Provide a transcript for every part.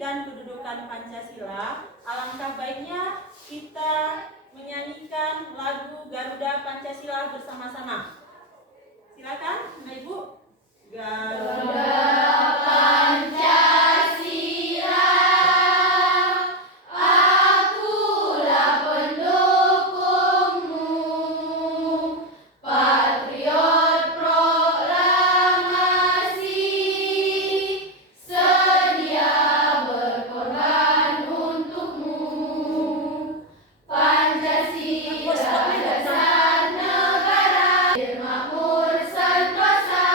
dan kedudukan Pancasila, alangkah baiknya kita menyanyikan lagu Garuda Pancasila bersama-sama. Silakan, Bapak Ibu. Garuda Pancasila, akulah pendukungmu, patriot proklamasi, sedia berkorban untukmu. Pancasila dasar negara, makmur sentosa,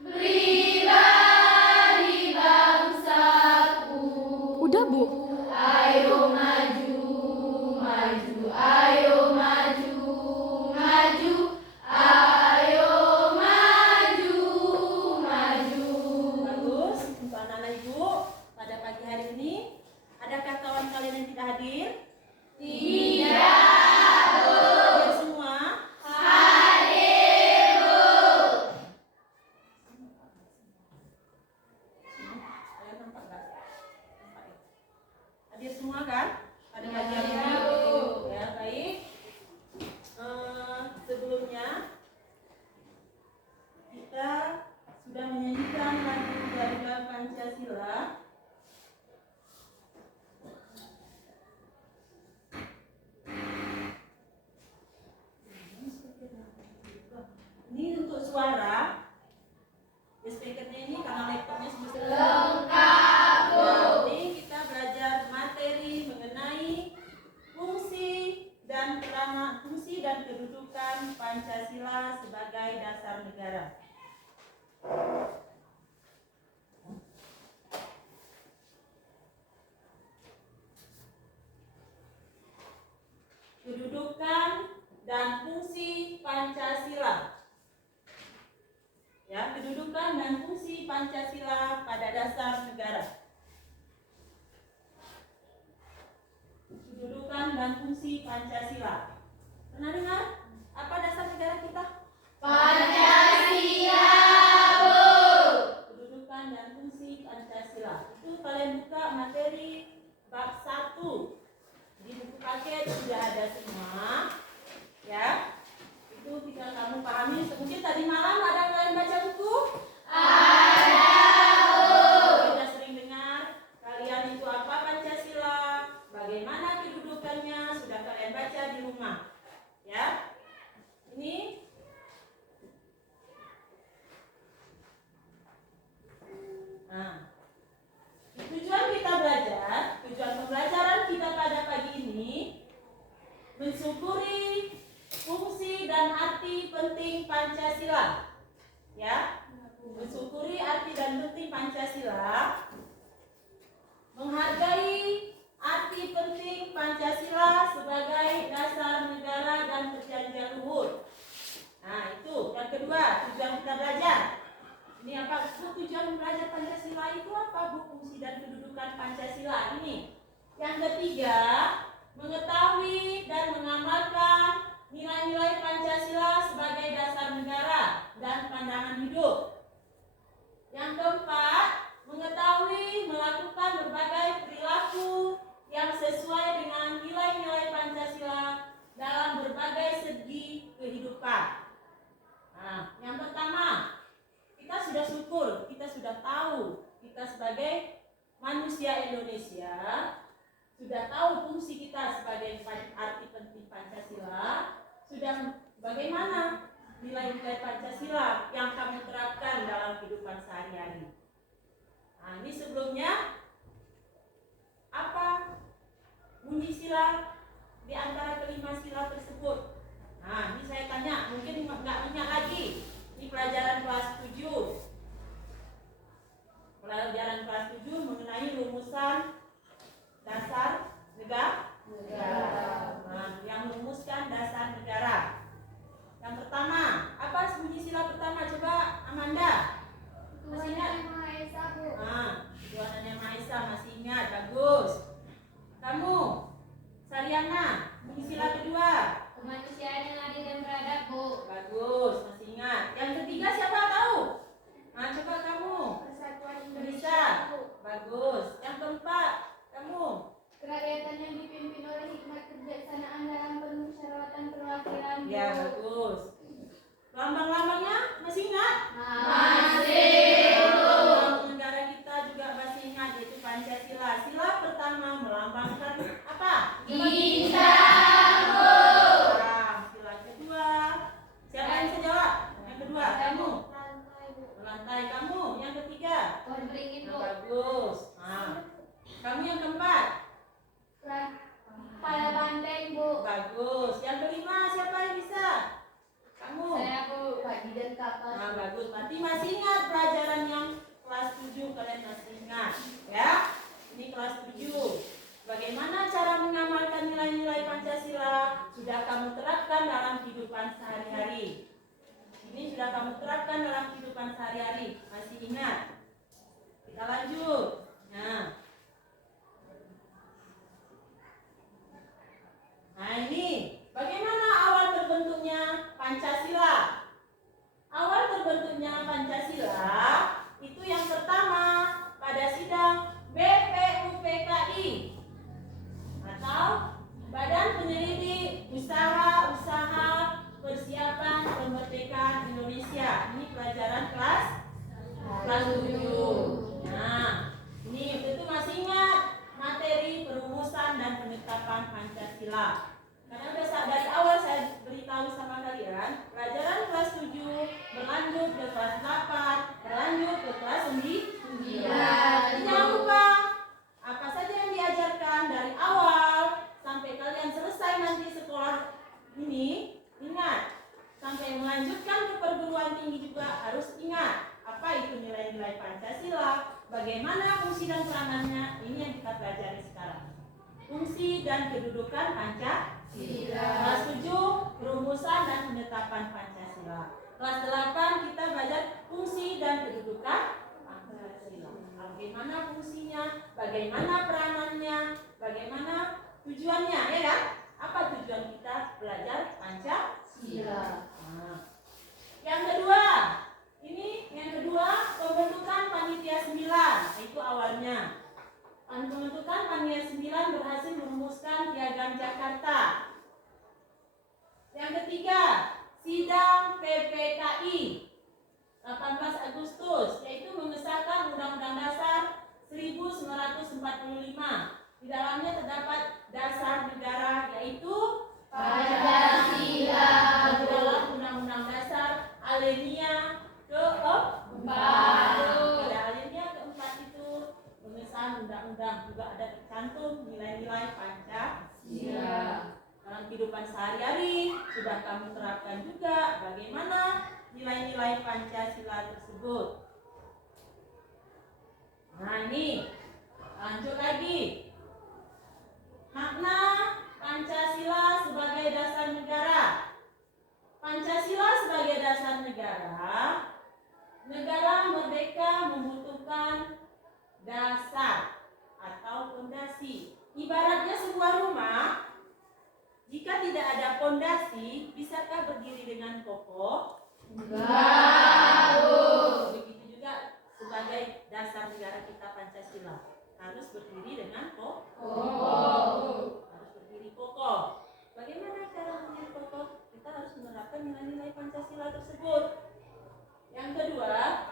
pribadi bangsaku. Udah, Bu. Ayo maju, maju, ayo maju, maju, ayo maju, maju. Bagus untuk anak-anak Ibu pada pagi hari ini. Adakah kawan kalian yang tidak hadir? Tidak, Bu. Hadir semua? Hadir, Bu. Kalian nampak nggak? Nampak ya? Hadir semua kan? Pada pagi hari ini? Ya, baik. Sebelumnya kita sudah menyanyikan lagu Garuda Pancasila. Ini untuk suara. Speakernya ini karena laptopnya sudah lengkap, Bu. Ini kita belajar materi mengenai fungsi dan peranan, fungsi dan kedudukan Pancasila sebagai dasar negara. Kedudukan dan fungsi Pancasila. Ya, kedudukan dan fungsi Pancasila pada dasar negara. Kedudukan dan fungsi Pancasila. Pernah dengar apa dasar negara kita? Pancasila, Bu. Kedudukan dan fungsi Pancasila. Itu kalian buka materi bab 1. Di buku paket sudah ada semua. Ya. Itu tinggal kamu pahami. Mungkin tadi malam ada kalian baca buku? Ada, Bu. Sudah sering dengar kalian itu apa Pancasila, bagaimana kedudukannya, sudah kalian baca di rumah. Ya. Ini tujuan kita belajar, tujuan pembelajaran kita pada pagi ini mensyukuri fungsi dan arti penting Pancasila. Ya, mensyukuri arti dan penting Pancasila, menghargai arti penting Pancasila sebagai dasar negara dan perjanjian luhur. Nah, itu yang kedua tujuan kita belajar. Ini apa? Tujuan belajar Pancasila itu apa, Bu? Fungsi dan kedudukan Pancasila ini. Yang ketiga, mengetahui dan mengamalkan nilai-nilai Pancasila sebagai dasar negara dan pandangan hidup. Yang keempat, mengetahui melakukan berbagai perilaku yang sesuai dengan nilai-nilai Pancasila dalam berbagai segi kehidupan. Nah, yang pertama, kita sudah syukur, kita sudah tahu, kita sebagai manusia Indonesia sudah tahu fungsi kita sebagai arti penting Pancasila, sudah bagaimana nilai-nilai Pancasila yang kami terapkan dalam kehidupan sehari-hari. Nah, ini sebelumnya apa bunyi sila di antara kelima sila tersebut? Nah, ini saya tanya, mungkin nggak ingat lagi. Ini pelajaran kelas 7. Pelajaran kelas 7 mengenai rumusan dasar negara. Nah, yang merumuskan dasar negara. Yang pertama, apa bunyi sila pertama? Coba Amanda. Masih ingat? Nah, Tuhan Yang Maha Esa, masih ingat, bagus. Kamu, Sariana, bunyi sila kedua. Kemanusiaan yang adil dan beradab, Bu. Bagus, masih ingat. Yang ketiga siapa tahu? Nah, coba kamu. Persatuan Bisa. Bagus. Pancasila. Sila pertama melambangkan apa? Bintang, Bu. Sila kedua. Siapa yang bisa jawab? Yang kedua, kamu. Melantai, kamu. Yang ketiga. Pohon beringin, Bu. Bagus. Kamu yang keempat. Kepala banteng, Bu. Bagus. Yang kelima, siapa yang bisa? Kamu. Saya, Bu. Pagi dan kapas. Bagus. Berarti masih ingat pelajaran yang kelas 7, kalian masih ingat, ya? Ini kelas 7. Bagaimana cara mengamalkan nilai-nilai Pancasila? Sudah kamu terapkan dalam kehidupan sehari-hari. Ini sudah kamu terapkan dalam kehidupan sehari-hari. Masih ingat? Kita lanjut. Nah ini, bagaimana awal terbentuknya Pancasila? Awal terbentuknya Pancasila itu yang pertama pada sidang BPUPKI atau Badan Penyelidik Usaha-Usaha Persiapan Kemerdekaan Indonesia. Ini pelajaran kelas 7. Nah, ini itu masih ingat materi perumusan dan penetapan Pancasila. Karena dari awal saya beritahu sama kalian, pelajaran kelas 7 berlanjut ke kelas 8, berlanjut ke kelas 9. Jangan lupa apa saja yang diajarkan dari awal sampai kalian selesai nanti sekolah ini, ingat. Sampai melanjutkan ke perguruan tinggi juga harus ingat apa itu nilai-nilai Pancasila, bagaimana fungsi dan peranannya. Ini yang kita pelajari sekarang. Fungsi dan kedudukan Pancasila. Kelas 7 perumusan dan penetapan Pancasila. Kelas 8 kita belajar fungsi dan kedudukan Pancasila. Bagaimana fungsinya, bagaimana peranannya, bagaimana tujuannya, ya kan? Apa tujuan kita belajar Pancasila? Yang kedua, pembentukan panitia 9, itu awalnya. Pembentukan panitia 9 berhasil merumuskan Piagam Jakarta. Yang ketiga, sidang PPKI 18 Agustus, yaitu mengesahkan Undang-Undang Dasar 1945. Di dalamnya terdapat dasar negara, yaitu Pancasila. Di dalam Undang-Undang Dasar alinea keempat. Pada alinea keempat itu pengesahan undang-undang juga ada tercantum nilai-nilai Pancasila. Dalam kehidupan sehari-hari sudah kamu terapkan juga bagaimana nilai-nilai Pancasila tersebut. Nah ini, lanjut lagi. Makna Pancasila sebagai dasar negara. Pancasila sebagai dasar negara, negara merdeka membutuhkan dasar atau pondasi. Ibaratnya sebuah rumah, jika tidak ada pondasi, bisakah berdiri dengan kokoh? Enggak. Begitu juga sebagai dasar negara kita Pancasila, harus berdiri dengan kokoh. Harus berdiri kokoh. Bagaimana cara berdiri kokoh? Kita harus menerapkan nilai-nilai Pancasila tersebut. Yang kedua,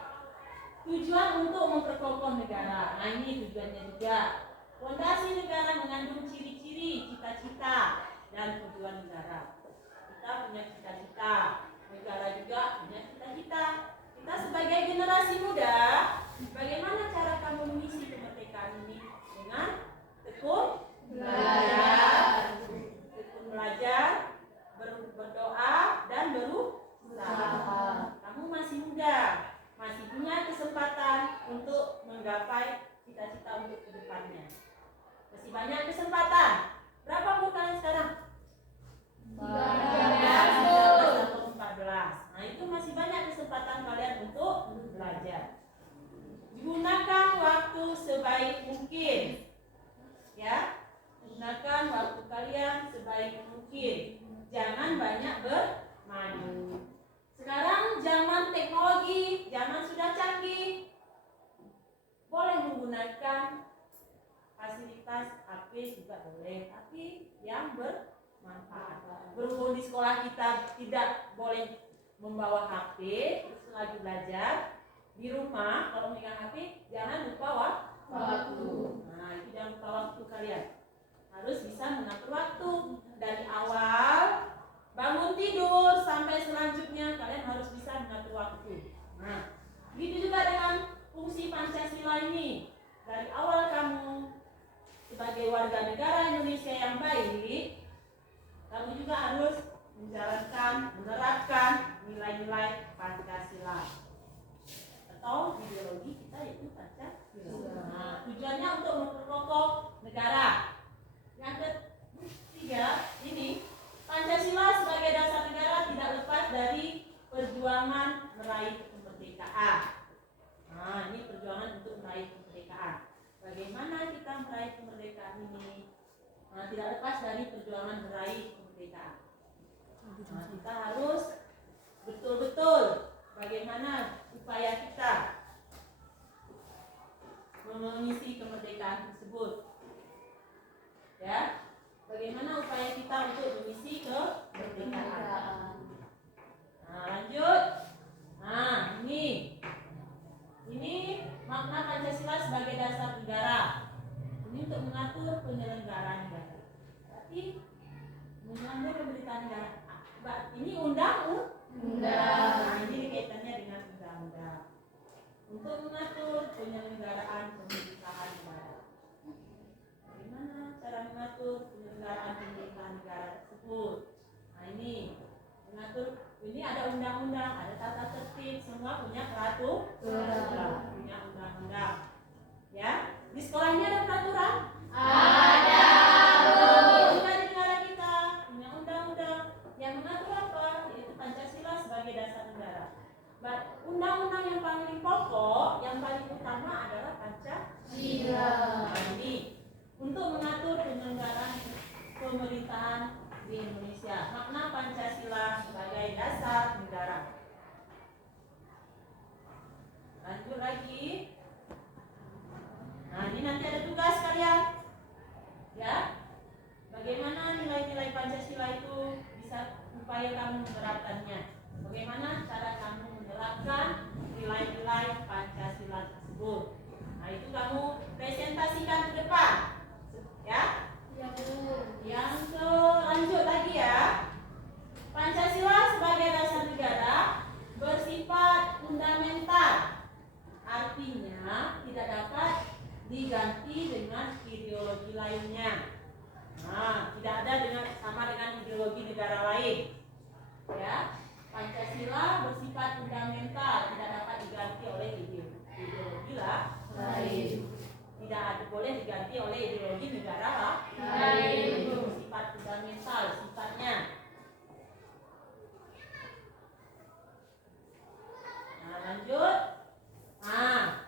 tujuan untuk memperkokoh negara. Nah ini tujuannya juga. Fondasi negara mengandung ciri-ciri, cita-cita, dan tujuan negara. Kita punya cita-cita, negara juga punya cita-cita. Kita sebagai generasi muda, bagaimana cara kamu mengisi kemerdekaan ini? Dengan tekun belajar, berdoa, dan berusaha. Kamu masih muda, masih punya kesempatan untuk menggapai cita-cita untuk kedepannya. Masih banyak kesempatan. Berapa umur kalian sekarang? 13 atau 14. Nah itu masih banyak kesempatan kalian untuk belajar. Gunakan waktu sebaik mungkin. Ya, gunakan waktu kalian sebaik mungkin. Jangan banyak bermain. Sekarang zaman teknologi, zaman sudah canggih. Boleh menggunakan fasilitas HP juga boleh, tapi yang bermanfaat. Berhubung di sekolah kita tidak boleh membawa HP, terus lagi belajar di rumah, kalau megang HP jangan lupa waktu. dari awal kamu sebagai warga negara Indonesia yang baik, kamu juga harus menjalankan, menerapkan nilai-nilai Pancasila atau ideologi kita yaitu Pancasila. Nah, tujuannya untuk memperkokoh negara. Yang ketiga, ini Pancasila sebagai dasar negara tidak lepas dari perjuangan meraih kemerdekaan. Nah, ini perjuangan untuk meraih kemerdekaan. Bagaimana kita meraih kemerdekaan ini? Nah, tidak lepas dari perjuangan meraih kemerdekaan. Nah, kita harus betul-betul bagaimana upaya kita mengisi kemerdekaan tersebut. Ya, bagaimana upaya kita untuk mengisi kemerdekaan. Nah, lanjut. Nah, ini makna Pancasila sebagai dasar negara. Ini untuk mengatur penyelenggaraan negara. Berarti mengatur pemerintahan negara. Ini undang-undang. Nah, ini kaitannya dengan undang-undang. Untuk mengatur penyelenggaraan pemerintahan negara. Bagaimana cara mengatur penyelenggaraan pemerintahan negara tersebut? Nah, ini mengatur. Ini ada undang-undang, ada tata tertib, semua punya peraturan, punya undang-undang. Ya, di sekolah ini ada peraturan? Ada. Kita di negara kita punya undang-undang yang mengatur apa? Yaitu Pancasila sebagai dasar negara. Undang-undang yang paling pokok, yang paling utama adalah Pancasila. Nah, ini untuk mengatur penyelenggaraan pemerintahan di Indonesia. Makna Pancasila sebagai dasar negara. Lanjut lagi. Nah, ini nanti ada tugas kalian. Ya. Bagaimana nilai-nilai Pancasila itu bisa upaya kamu menerapkannya? Bagaimana cara kamu menerapkan nilai-nilai Pancasila tersebut? Nah, itu kamu presentasikan ke depan. Ya. Yang lanjut lagi ya. Pancasila sebagai dasar negara bersifat fundamental. Artinya tidak dapat diganti dengan ideologi lainnya. Nah, tidak ada sama dengan ideologi negara lain. Ya, Pancasila bersifat fundamental, tidak dapat diganti oleh ideologi lain. Tidak boleh diganti oleh ideologi negara lain. Bersifat fundamental sifatnya. Nah, lanjut. Nah,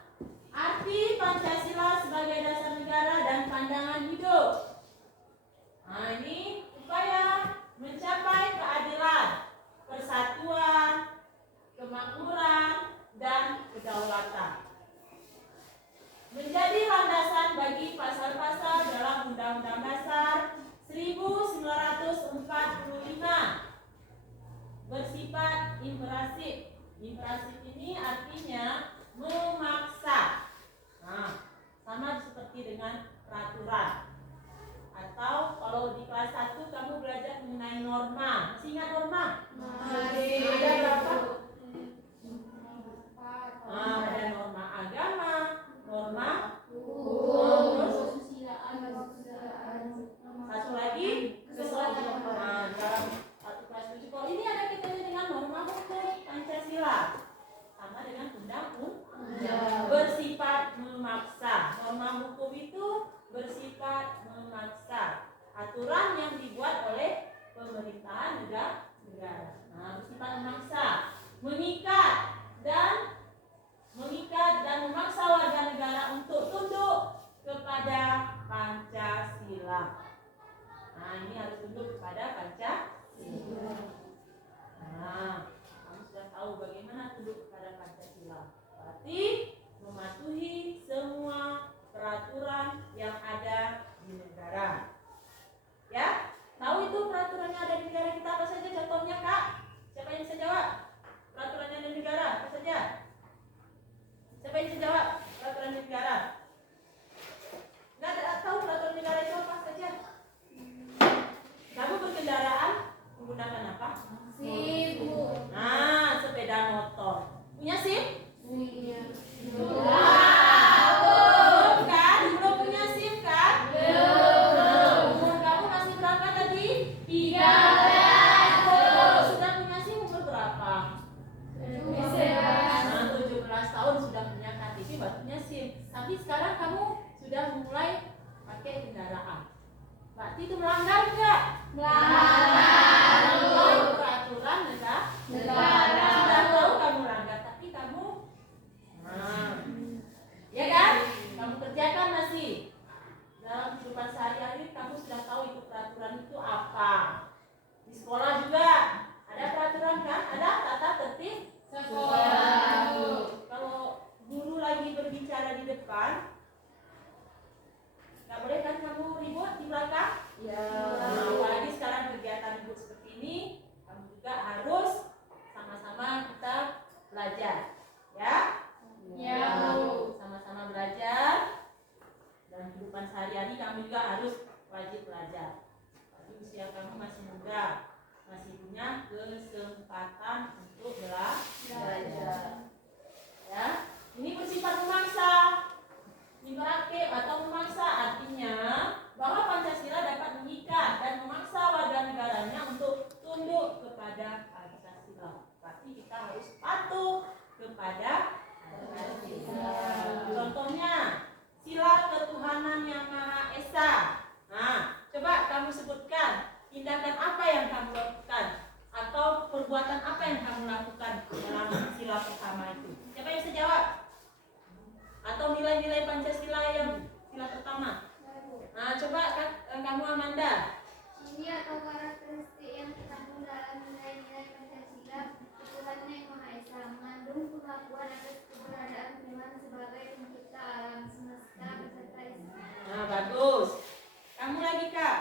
arti Pancasila sebagai dasar negara dan pandangan hidup. Nah, ini upaya mencapai keadilan, persatuan, kemakmuran, dan kedaulatan. Menjadi landasan bagi pasal-pasal dalam Undang-Undang Dasar 1945 bersifat imperatif. Imperatif ini artinya memaksa. Nah, sama seperti dengan peraturan. Atau kalau di kelas 1 kamu belajar mengenai norma. Masih ingat norma? Masih. Ada berapa? Ada norma agama, norma terus satu lagi kesopanan. Dalam satu kelas 7. Kalau ini ada kaitannya dengan norma hukum Pancasila. Sama dengan undang-undang. Bersifat memaksa. Norma hukum itu bersifat memaksa. Aturan yang dibuat oleh pemerintahan negara. Nah, bersifat memaksa, mengikat dan memaksa warga negara untuk tunduk kepada Pancasila. Nah, ini harus tunduk kepada Pancasila. Nah, kamu sudah tahu bagaimana tunduk kepada Pancasila. Berarti mematuhi semua peraturan yang ada di negara. Ya, tahu itu peraturan yang ada di negara kita apa saja? Contohnya, Kak. Siapa yang bisa jawab? Peraturan yang ada di negara apa saja? Siapa yang bisa jawab? Peraturan di negara. Nggak ada tahu peraturan negara itu apa saja? Kamu berkendaraan menggunakan apa? sudah mulai pakai kendaraan. Berarti itu melanggar enggak? Melanggar. Peraturan negara. Negara. Sudah tahu kamu langgar, tapi kamu ya kan? Kamu kerjakan masih. Dalam kehidupan sehari-hari kamu sudah tahu itu peraturan itu apa. Di sekolah juga ada peraturan kan? Ada tata tertib Sekolah. Kalau guru lagi berbicara di depan, nggak boleh kan kamu ribut di belakang? Ya. Nah, apalagi sekarang kegiatan ribut seperti ini, kamu juga harus sama-sama kita belajar, ya? Ya. Sama-sama belajar. Dan kehidupan sehari-hari kamu juga harus wajib belajar. Tapi usia kamu masih muda, masih punya kesempatan untuk belajar. Ya, ini bersifat memaksa. Imperatif atau memaksa artinya bahwa Pancasila dapat mengikat dan memaksa warga negaranya untuk tunduk kepada Pancasila. Berarti kita harus patuh kepada Pancasila. Contohnya, sila ketuhanan yang Maha Esa. Nah, coba kamu sebutkan tindakan apa yang kamu lakukan atau perbuatan apa yang kamu lakukan dalam sila pertama itu. Siapa yang bisa jawab? Atau nilai-nilai Pancasila yang sila pertama? Nah, coba kamu Amanda. Ciri atau karakteristik yang terkandung dalam nilai-nilai Pancasila, ketuhanan yang Maha Esa, mengandung pengakuan atas keberadaan Tuhan sebagai pencipta alam semesta beserta isi. Nah, bagus. Kamu lagi Kak.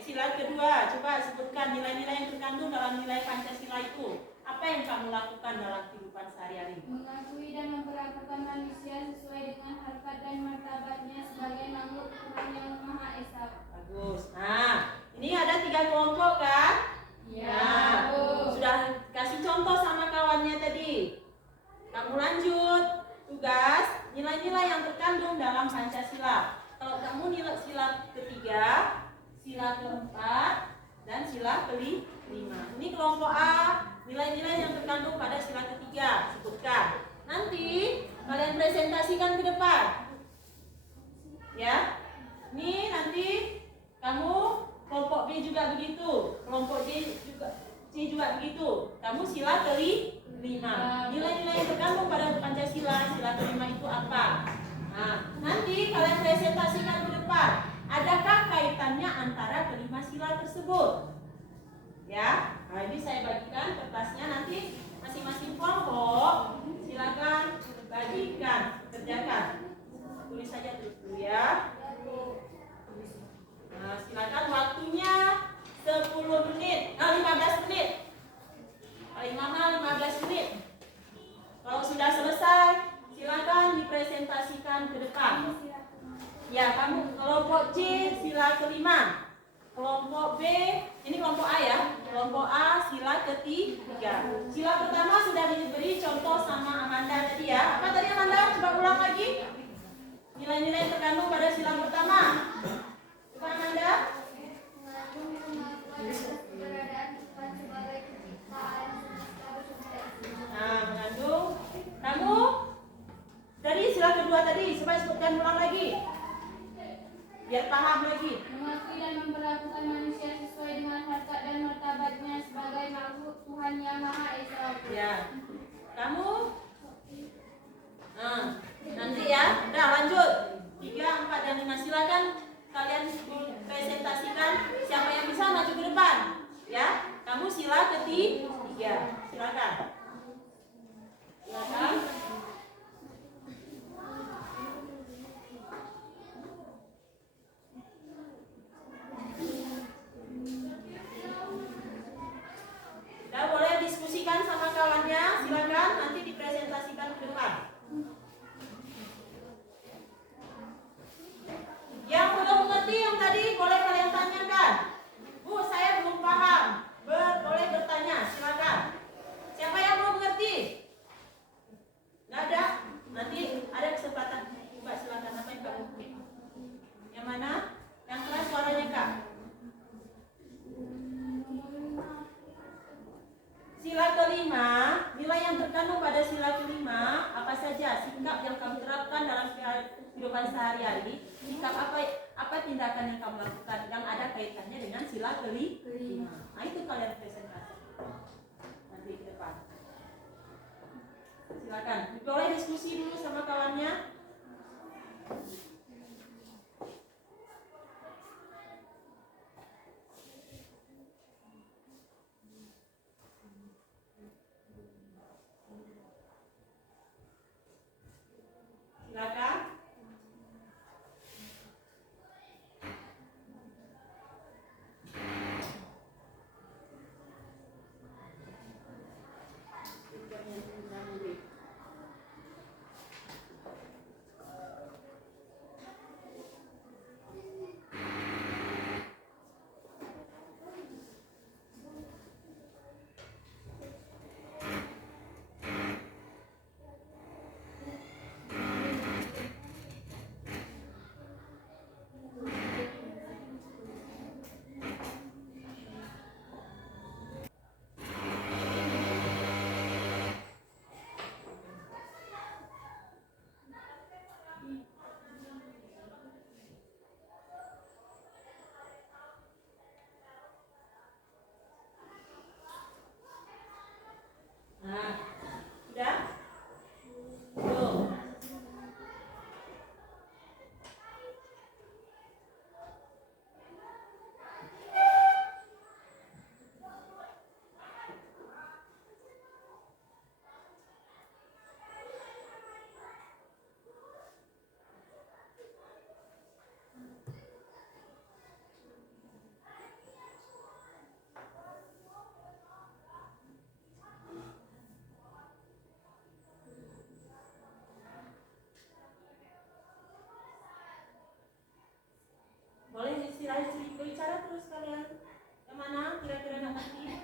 Sila kedua, coba sebutkan nilai-nilai yang terkandung dalam nilai Pancasila itu. Apa yang kamu lakukan dalam kehidupan sehari-hari? Mengakui dan memperlakukan manusia sesuai dengan harkat dan martabatnya sebagai makhluk Tuhan yang Maha Esa. Bagus. Nah, ini ada 3 kelompok kan? Nah, sudah kasih contoh sama kawannya tadi. Kamu lanjut tugas nilai-nilai yang terkandung dalam Pancasila. Kalau kamu nilai sila ketiga, sila keempat, dan sila kelima. Ini kelompok A, nilai-nilai yang terkandung pada sila ketiga, sebutkan. Nanti kalian presentasikan ke depan. Ya. Ini nanti kamu kelompok B juga begitu, kelompok C juga begitu. Kamu sila kelima. Nilai-nilai yang terkandung pada Pancasila, sila kelima itu apa? Nah, nanti kalian presentasikan ke depan. Adakah kaitannya antara kelima sila tersebut? Ya, nah ini saya bagikan kertasnya, nanti masing-masing kelompok silakan bagikan, kerjakan. Tulis saja dulu ya. Nah, silakan waktunya 10 menit, 15 menit. Paling lama 15 menit. Kalau sudah selesai, silakan dipresentasikan ke depan. Ya, kamu kelompok C sila kelima, kelompok B ini kelompok A ya, kelompok A sila ketiga. Sila pertama sudah diberi contoh sama Amanda tadi ya. Apa tadi Amanda? Coba ulang lagi. Nilai-nilai yang terkandung pada sila pertama. Coba Amanda. Mengandung pengakuan atas keberadaan Tuhan sebagai pencipta alam semesta beserta isi. Nah, mengandung. Kamu dari sila kedua tadi, coba sebutkan ulang lagi. Biar paham lagi. Mengakui dan memperlakukan manusia sesuai dengan harkat dan martabatnya sebagai makhluk Tuhan yang Maha Esa. Ya. Kamu? Nah, nanti ya. Udah lanjut. 3, 4, dan 5 silakan kalian presentasikan. Siapa yang bisa maju ke depan? Ya. Kamu sila ketiga. Silakan. Silakan. Udah boleh diskusikan sama kawannya, silakan nanti dipresentasikan ke depan. kehidupan sehari-hari, sikap apa tindakan yang kamu lakukan yang ada kaitannya dengan sila kelima. Nah itu kalian presentasi nanti ke depan. Silakan, boleh diskusi dulu sama kawannya. Silakan. Nah, sudah? Belum? Boleh istirahat berbicara terus kalian. Yang mana kira-kira nak ngerti?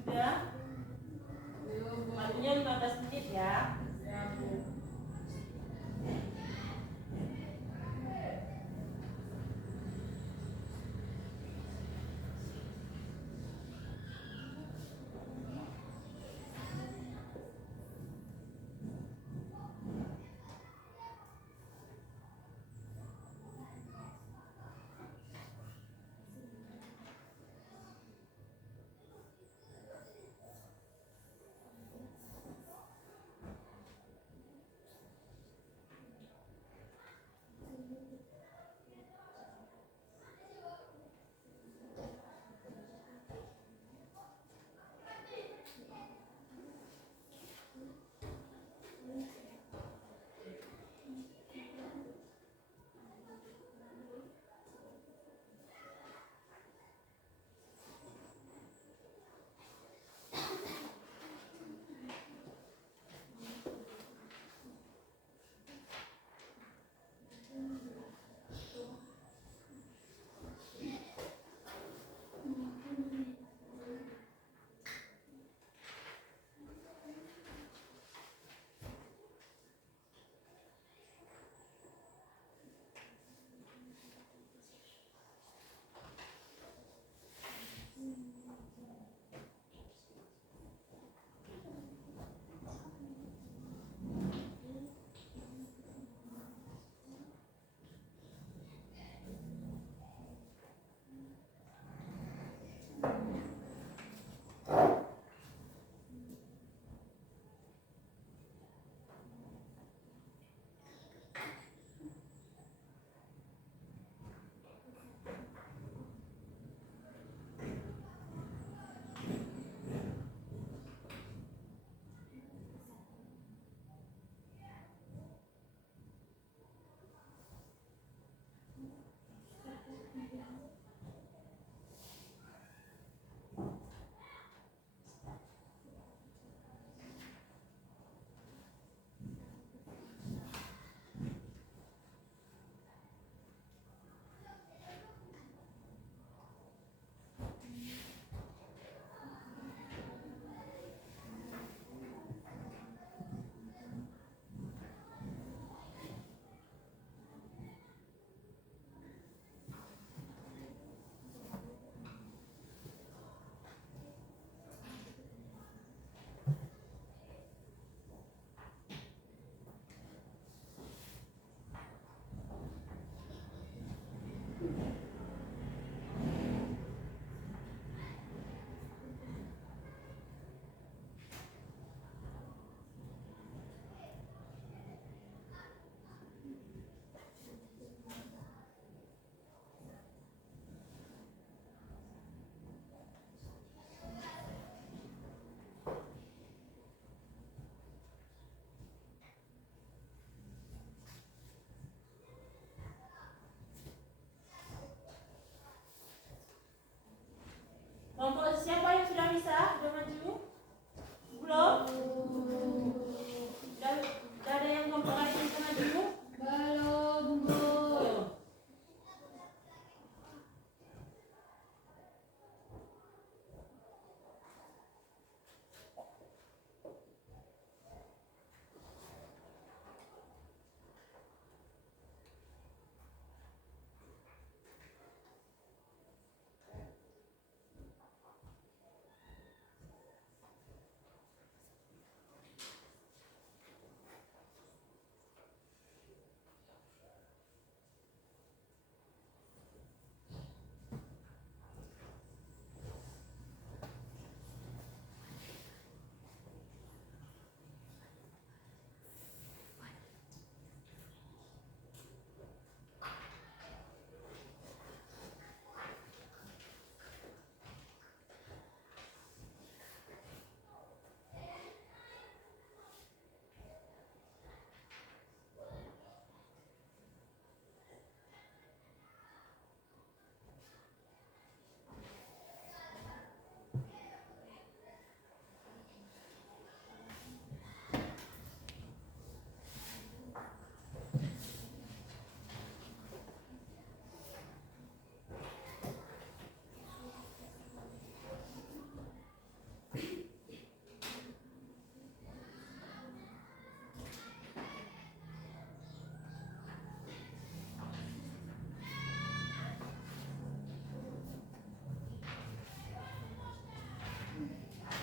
Sudah? Waktunya 15 menit ya.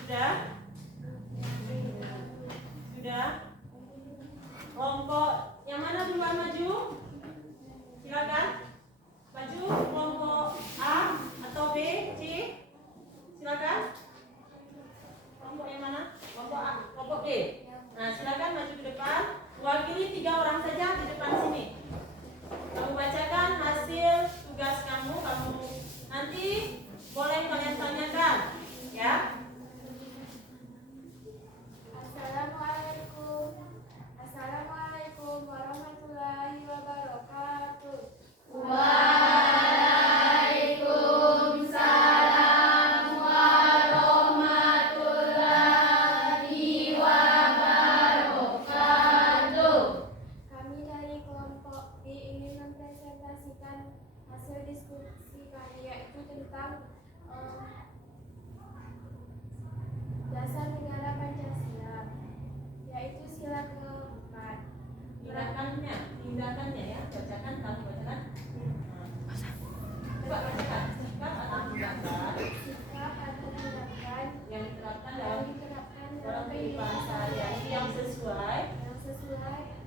Sudah? Sudah? Kelompok yang mana duluan maju? Silakan. Maju kelompok A atau B, C. Silakan. Kelompok yang mana? Kelompok A, kelompok B. Nah, silakan maju ke depan. Wakili 3 orang saja di depan sini. Kamu bacakan hasil tugas kamu. Kamu nanti boleh kalian tanyakan, ya. Assalamualaikum warahmatullahi wabarakatuh. Waalaikumsalam warahmatullahi wabarakatuh. Kami dari kelompok B ingin mempresentasikan hasil diskusi kami, yaitu tentang dasar negara Pancasila, yaitu sila keempat. Tindakannya ya. Bacakan, kamu bacakan. Coba bacakan. Sikap atau tindakan Sikap atau tindakan yang diterapkan yang dalam diterapkan dalam kehidupan sehari-hari yang sesuai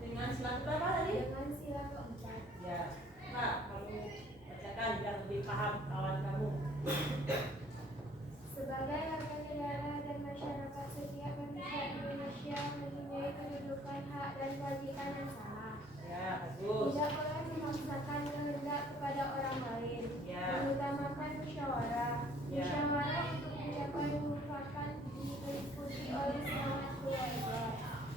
dengan sila berapa tadi? dengan sila keempat. Ya, Pak, kamu bacakan biar lebih paham kawan kamu. Sebagai warga negara dan masyarakat, setiap manusia Indonesia mempunyai kedudukan, hak, dan kewajiban yang sama. Ya, bagus. Tidak boleh memaksakan kehendak kepada orang lain. Ya. Mengutamakan musyawarah. Ya. Musyawarah untuk mencapai mufakat diikuti oleh semangat keluarga.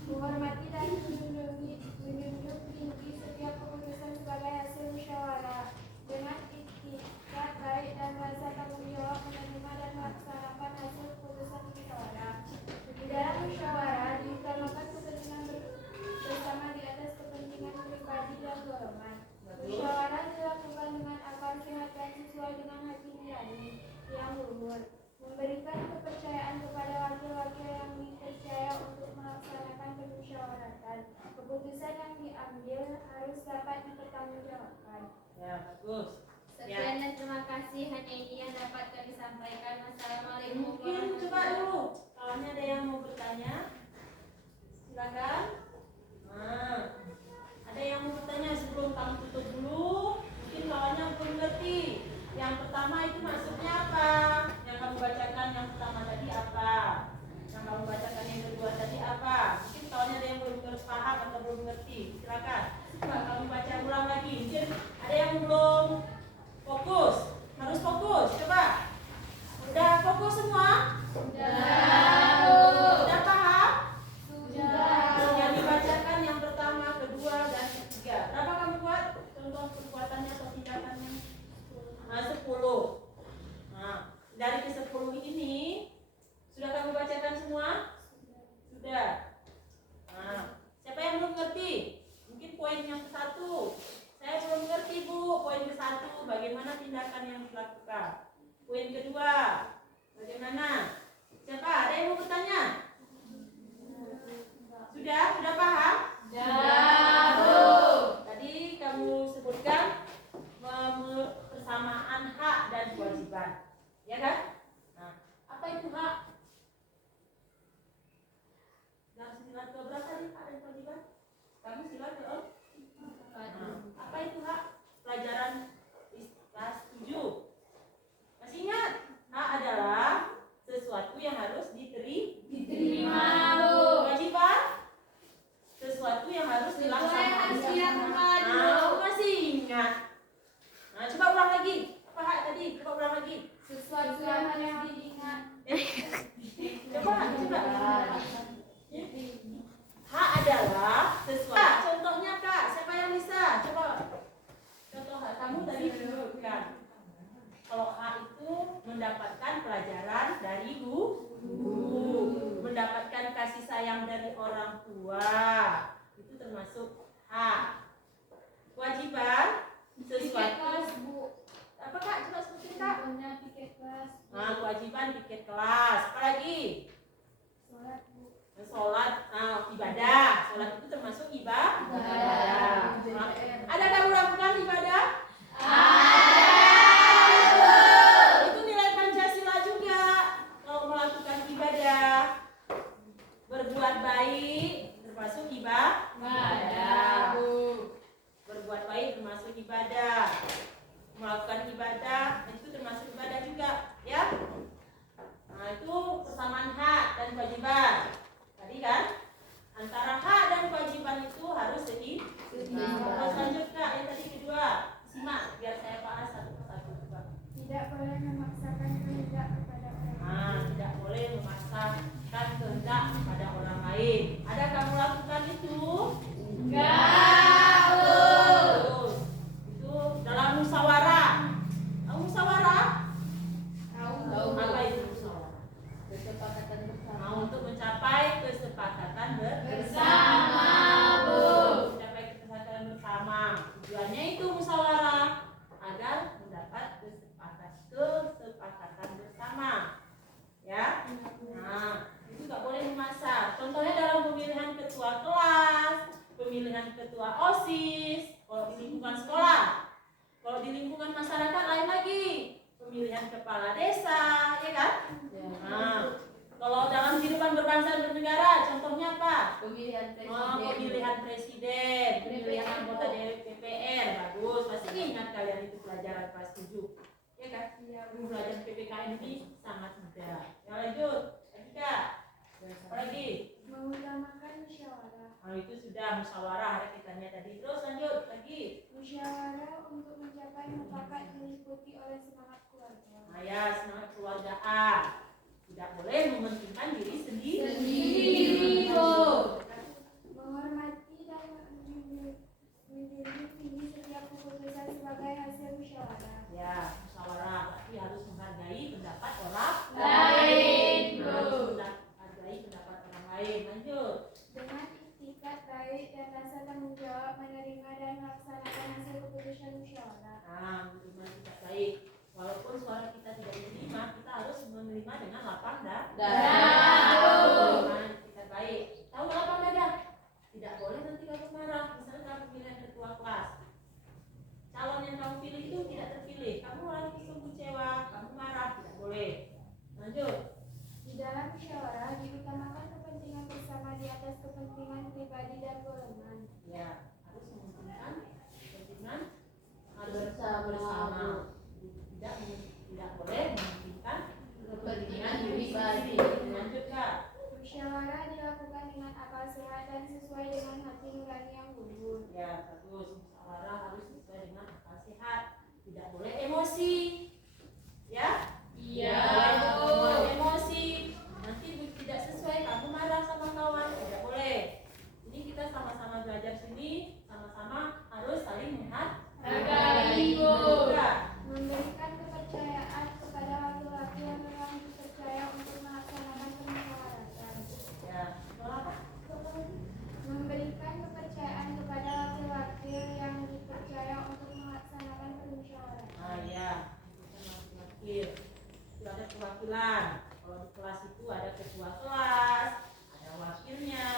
Menghormati dan menjunjung tinggi setiap keputusan sebagai hasil musyawarah dengan itikat baik dan rasa tanggung jawab menerima dan melaksanakan hasil keputusan musyawarah. Di dalam musyawarah diutamakan kepentingan bersama di atas kepentingan pribadi dan golongan. Musyawarah dilakukan dengan akal sehat dan sesuai dengan hati nurani yang luhur. Memberikan kepercayaan kepada wakil-wakil yang dipercaya untuk melaksanakan permusyawaratan. Keputusan yang diambil harus dapat dipertanggungjawabkan. Ya, bagus. Sekian dan terima kasih. Hanya ini yang dapat kami sampaikan. Wassalamualaikum Mungkin coba dulu kalau ada yang mau bertanya, silakan. Nah, ada yang mau bertanya sebelum kamu tutup dulu. Mungkin kawannya belum ngerti. Yang pertama itu maksudnya apa? Yang kamu bacakan yang pertama tadi apa? Yang kamu bacakan yang kedua tadi apa? Mungkin kawannya ada yang belum paham atau belum ngerti. Silakan. Coba kamu baca ulang lagi. Mungkin ada yang belum fokus. Harus fokus. Coba. Udah fokus semua? Sudah paham? Yang dibacakan yang pertama, kedua, dan ketiga. Berapa kamu buat? Contoh perbuatannya atau tindakannya? 10. Nah, dari ke 10 ini sudah kamu bacakan semua? Sudah. Nah, siapa yang belum ngerti? Mungkin poin yang ke-1. Saya belum ngerti, Bu. Poin ke-1, bagaimana tindakan yang dilakukan? Poin kedua, bagaimana? Siapa? Ada yang mau bertanya? Sudah paham? Tadi kamu sebutkan persamaan hak dan kewajiban, ya kan? Nah, apa itu hak? Dalam sila ke berapa tadi hak dan kewajiban? Kamu sila ke apa itu hak? Pelajaran kelas 7. Masih ingat? Hak adalah sesuatu yang harus diterima. Kewajiban? Sesuatu yang harus dilaksanakan. Nah, masih ingat? Nah, coba ulang lagi. Apa hak tadi? Coba ulang lagi. Sesuatu yang harus diingat. Coba. Hak adalah sesuatu. Contohnya Kak, siapa yang bisa? Coba. Contoh hak kamu tadi disebutkan. Kalau hak itu mendapatkan pelajaran dari guru, mendapatkan kasih sayang dari orang tua, itu termasuk hak. Kewajiban sesuatu. Apa Kak? Coba sebutin Kak. Piket kelas. Nah, kewajiban piket kelas. Apa lagi? Sholat, ibadah. Sholat itu termasuk ibadah. Ada kamu lakukan ibadah? Itu nilai Pancasila juga. Kalau melakukan ibadah, kepala desa, ya kan? Nah, kalau dalam kehidupan berbangsa dan bernegara, contohnya apa? Pemilihan Pemilihan presiden, pemilihan anggota DPR, bagus. Pasti ingat kalian itu pelajaran kelas 7, ya kan? Pelajaran PPKN ini sangat mudah. Ya lanjut, Kak. Apa lagi? Mengutamakan musyawarah. Nah, itu sudah musyawarah ada kitanya tadi. Terus lanjut lagi. Musyawarah untuk mencapai mufakat diikuti oleh semangat keluarga. Nah, ya semangat keluargaan. Tidak boleh mementingkan diri sendiri. Menghormati dan menjunjung tinggi setiap keputusan sebagai hasil musyawarah. Ya, musyawarah tapi harus menghargai pendapat orang lain. Harus menghargai pendapat orang lain. Lanjut. Dengan ikhtikat baik dan rasa tanggung jawab menerima dan melaksanakan hasil keputusan musyawarah. Nah, menerima tidak baik. Walaupun suara kita tidak diterima, kita harus menerima dengan lapang dada. Menerima tidak baik. Tahu lapang dada? Tidak boleh nanti kamu marah. Misalnya kamu pemilihan ketua kelas, calon yang kamu pilih itu tidak terpilih. Kamu lagi kecewa, kamu marah, tidak boleh. Lanjut. Di dalam musyawarah diutamakan kepentingan bersama di atas kepentingan pribadi dan golongan. Ya, harus mementingkan kepentingan bersama. Tidak boleh mementingkan kepentingan pribadi. Lanjut, Kak. Musyawarah dilakukan dengan akal sehat dan sesuai dengan hati nurani yang luhur. Ya, bagus. Musyawarah harus sesuai dengan akal sehat. Tidak boleh emosi. Ya? Iya. Tidak boleh emosi. Nanti tidak sesuai kamu marah sama kawan. Tidak boleh. Ini kita sama-sama belajar sini, sama-sama harus saling menghargai. Memberikan kepercayaan kepada laki-laki yang memang dipercaya untuk melaksanakan permusyawaratan. Ya, apa? Memberikan kepercayaan kepada laki-laki yang dipercaya untuk melaksanakan permusyawaratan. Ah ya, wakil. Itu ada perwakilan. Kalau di kelas itu ada ketua kelas, ada wakilnya,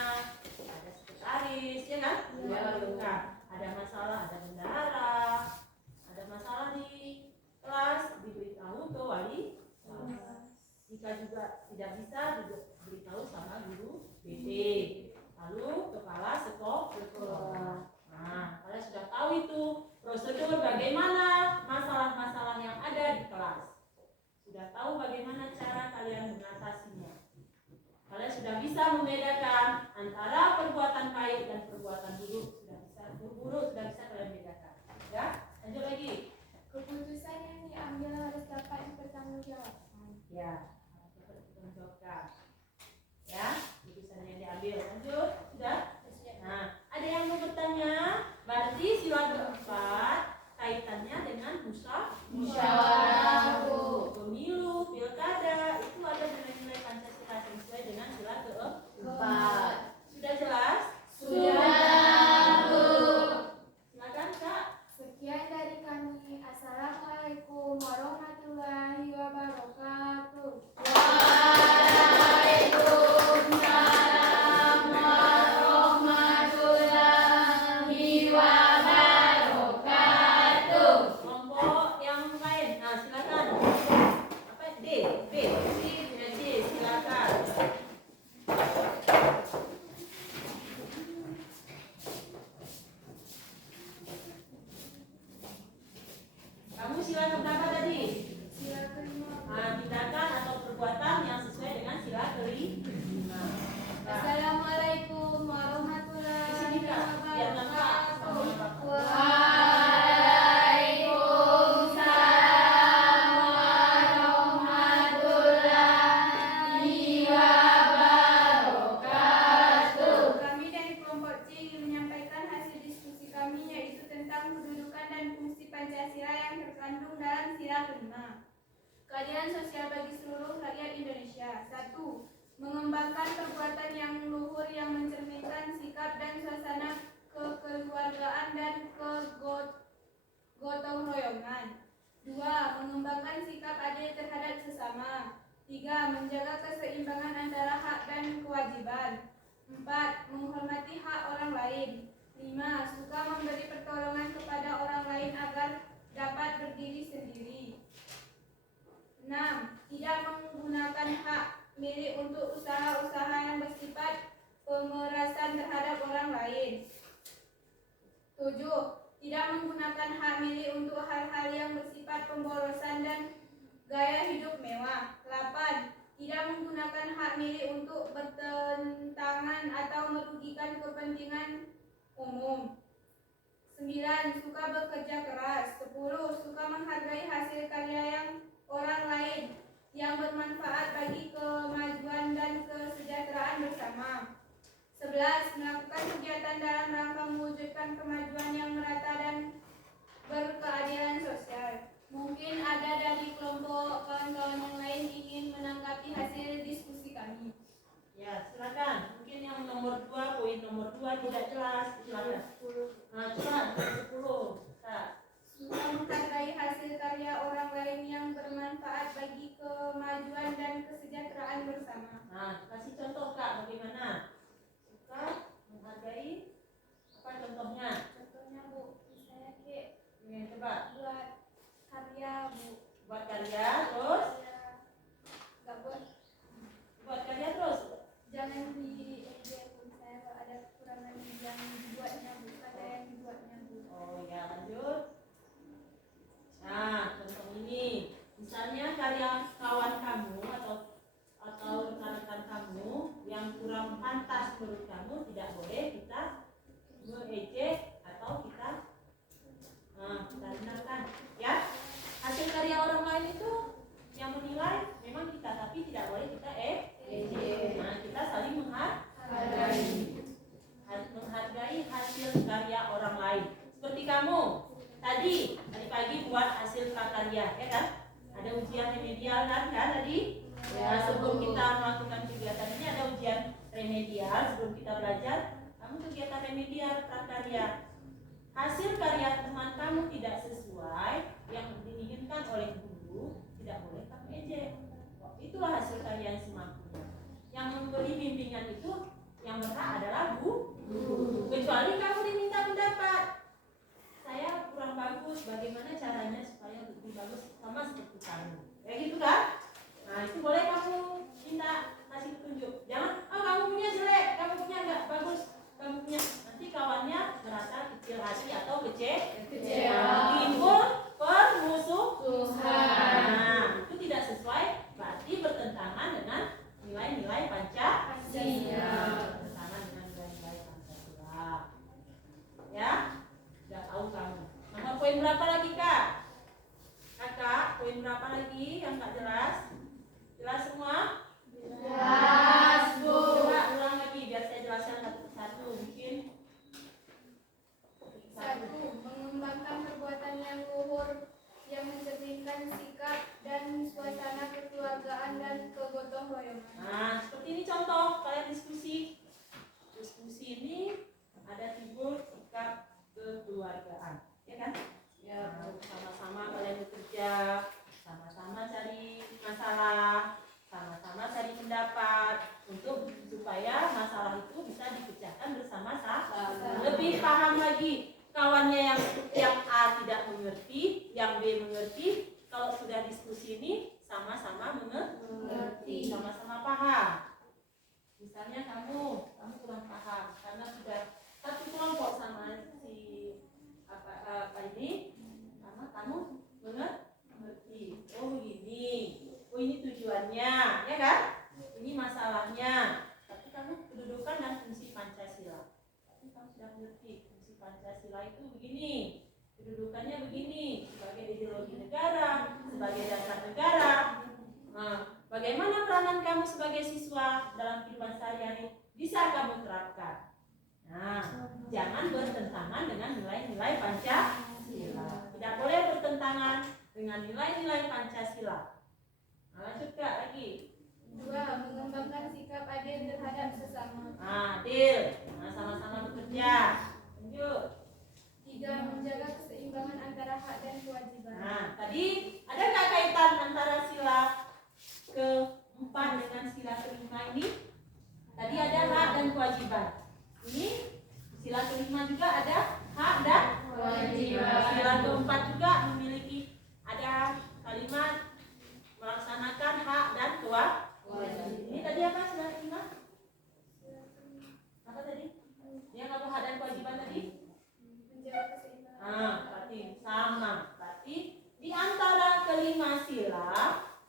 ada sekretaris, ya kan? Iya. Kan? Ada masalah, ada bendahara, ada masalah di kelas, diberitahu ke wali. Jika juga tidak bisa, diberitahu sama guru BD. Lalu kepala sekolah. Nah, kalian sudah tahu itu prosedur bagaimana masalah-masalah yang ada di kelas. Sudah tahu bagaimana cara kalian mengatasinya. Kalian sudah bisa membedakan antara perbuatan baik dan perbuatan buruk. Sudah bisa kalian bedakan. Ya, lanjut lagi. Keputusan yang diambil harus dapat dipertanggungjawabkan. Ya, dipertanggungjawabkan. Ya, keputusan yang diambil. Lanjut, sudah? Nah, ada yang mau bertanya? Berarti sila keempat kaitannya dengan Musyawarah. Pemilu, pilkada itu ada nilai-nilai Pancasila sesuai dengan sila Keempat. Sudah jelas? Sudah, Bu. Silakan, Kak. Sekian dari kami. Assalamualaikum warahmatullahi wabarakatuh. Waalaikumsalam warahmatullahi wabarakatuh. Kelompok yang lain. Nah, silakan. Apa? D. Silakan. Kamu sila keberapa tadi? Sila kelima. Nah, tindakan atau perbuatan yang sesuai dengan sila kelima. Nah, Assalamualaikum di warahmatullahi sini, Kak, biar nampak sama Bapak. Waalaikumsalam warahmatullahi wabarakatuh. Kami dari kelompok C ingin menyampaikan hasil diskusi kami yaitu tentang kedudukan dan fungsi Pancasila yang terkandung dalam sila kelima. Keadilan sosial bagi seluruh rakyat Indonesia. 1. Mengembangkan perbuatan yang luhur yang mencerminkan sikap dan suasana kekeluargaan dan kegotong royongan. 2. Mengembangkan sikap adil terhadap sesama. 3. Menjaga keseimbangan antara hak dan kewajiban. 4. Menghormati hak orang lain. 5. Suka memberi pertolongan kepada orang lain agar dapat berdiri sendiri. menggunakan hak milik untuk hal-hal yang bersifat pemborosan dan gaya hidup mewah. 8. Tidak menggunakan hak milik untuk bertentangan atau merugikan kepentingan umum. 9. Suka bekerja keras. 10. Suka menghargai hasil karya yang orang lain yang bermanfaat bagi kemajuan dan kesejahteraan bersama. 11. Melakukan kegiatan dalam rangka mewujudkan kemajuan yang merata dan berkeadilan sosial. Mungkin ada dari kelompok kawan-kawan yang lain ingin menanggapi hasil diskusi kami. Ya, silakan. Mungkin yang nomor 2, poin nomor 2 tidak jelas. Silakan. Nah, coba 10. Kak. Suka menghargai hasil karya orang lain yang bermanfaat bagi kemajuan dan kesejahteraan bersama. Nah, kasih contoh Kak, bagaimana? Suka menghargai apa contohnya? Contohnya Bu, misalnya Ini coba buat karya Bu. buat karya terus Gak buat, buat karya terus. jangan di Bu, saya kalau ada kekurangan yang dibuatnya Bu, ada yang dibuatnya Bu. Oh ya, lanjut. Nah, contoh ini. Misalnya karya kawan kamu atau rekan-rekan kamu yang kurang pantas menurut kamu, tidak boleh kita mengejek atau kita hindarkan. Ya, hasil karya orang lain itu yang menilai memang kita, tapi tidak boleh kita ejek. Nah, kita saling menghargai hasil karya orang lain. Seperti kamu tadi pagi buat hasil prakarya, ya kan? Ada ujian remedial kan tadi? Ya, sebelum kita melakukan kegiatan ini ada ujian remedial sebelum kita belajar. Kamu kegiatan remedial prakarya. Hasil karya teman kamu tidak sesuai yang diinginkan oleh guru, tidak boleh kamu ejek. Itulah hasil karya yang semampunya. Yang memberi bimbingan itu yang berhak adalah guru. Kecuali kamu diminta pendapat. Saya kurang bagus, bagaimana caranya supaya lebih bagus sama seperti kamu? Kayak gitu kan? Nah, itu boleh kamu minta kasih petunjuk. Jangan, kamu punya jelek, kamu punya enggak bagus, kamu punya. Nanti kawannya merasa kecil hati atau kecewa. Timbul permusuhan. Nah, itu tidak sesuai, berarti bertentangan dengan nilai-nilai Pancasila. Bertentangan dengan nilai-nilai Pancasila. Ya? Sudah tahu kamu. Nomor poin berapa lagi Kak? Kakak, poin berapa lagi yang tak jelas? Jelas semua? Jelas Bu. Coba ulang lagi biar saya jelaskan satu persatu. Bikin 1. Mengembangkan perbuatan yang luhur yang mencerminkan sikap dan suasana kekeluargaan dan kegotong royongan. Nah, seperti ini contoh kalian diskusi. Diskusi ini ada timbul sikap kekeluargaan, ya kan? Ya, sama-sama kalian bekerja, sama-sama cari masalah, sama-sama cari pendapat untuk supaya masalah itu bisa dipecahkan bersama-sama. Lebih paham lagi kawannya yang A tidak mengerti, yang B mengerti. Kalau sudah diskusi ini sama-sama mengerti, sama-sama paham. Misalnya kamu kurang paham karena sudah satu kelompok sama si apa ini, karena kamu mengerti. Oh begini, oh ini tujuannya, ya kan? Ini masalahnya. Tapi kamu kedudukan dan fungsi Pancasila. Tapi kamu sudah mengerti fungsi Pancasila itu begini, kedudukannya begini, sebagai ideologi negara, sebagai dasar negara. Nah, bagaimana peranan kamu sebagai siswa dalam kehidupan sehari-hari bisa kamu terapkan? Nah, jangan bertentangan dengan nilai-nilai Pancasila. Tidak boleh bertentangan dengan nilai-nilai Pancasila. Nah, lanjut Kak lagi. 2. Mengembangkan sikap adil terhadap sesama. Nah, adil. Nah, sama-sama bekerja. Lanjut. 3. Menjaga keseimbangan antara hak dan kewajiban. Nah, tadi ada nggak kaitan antara sila keempat dengan sila kelima ini? Tadi ada hak dan kewajiban. Ini sila kelima juga ada hak dan kewajiban. Sila keempat juga memiliki ada kalimat melaksanakan hak dan kewajiban. Ini tadi apa sila kelima? Apa tadi? Yang apa hak dan kewajiban tadi? Menjaga keseimbangan. Berarti Berarti di antara kelima sila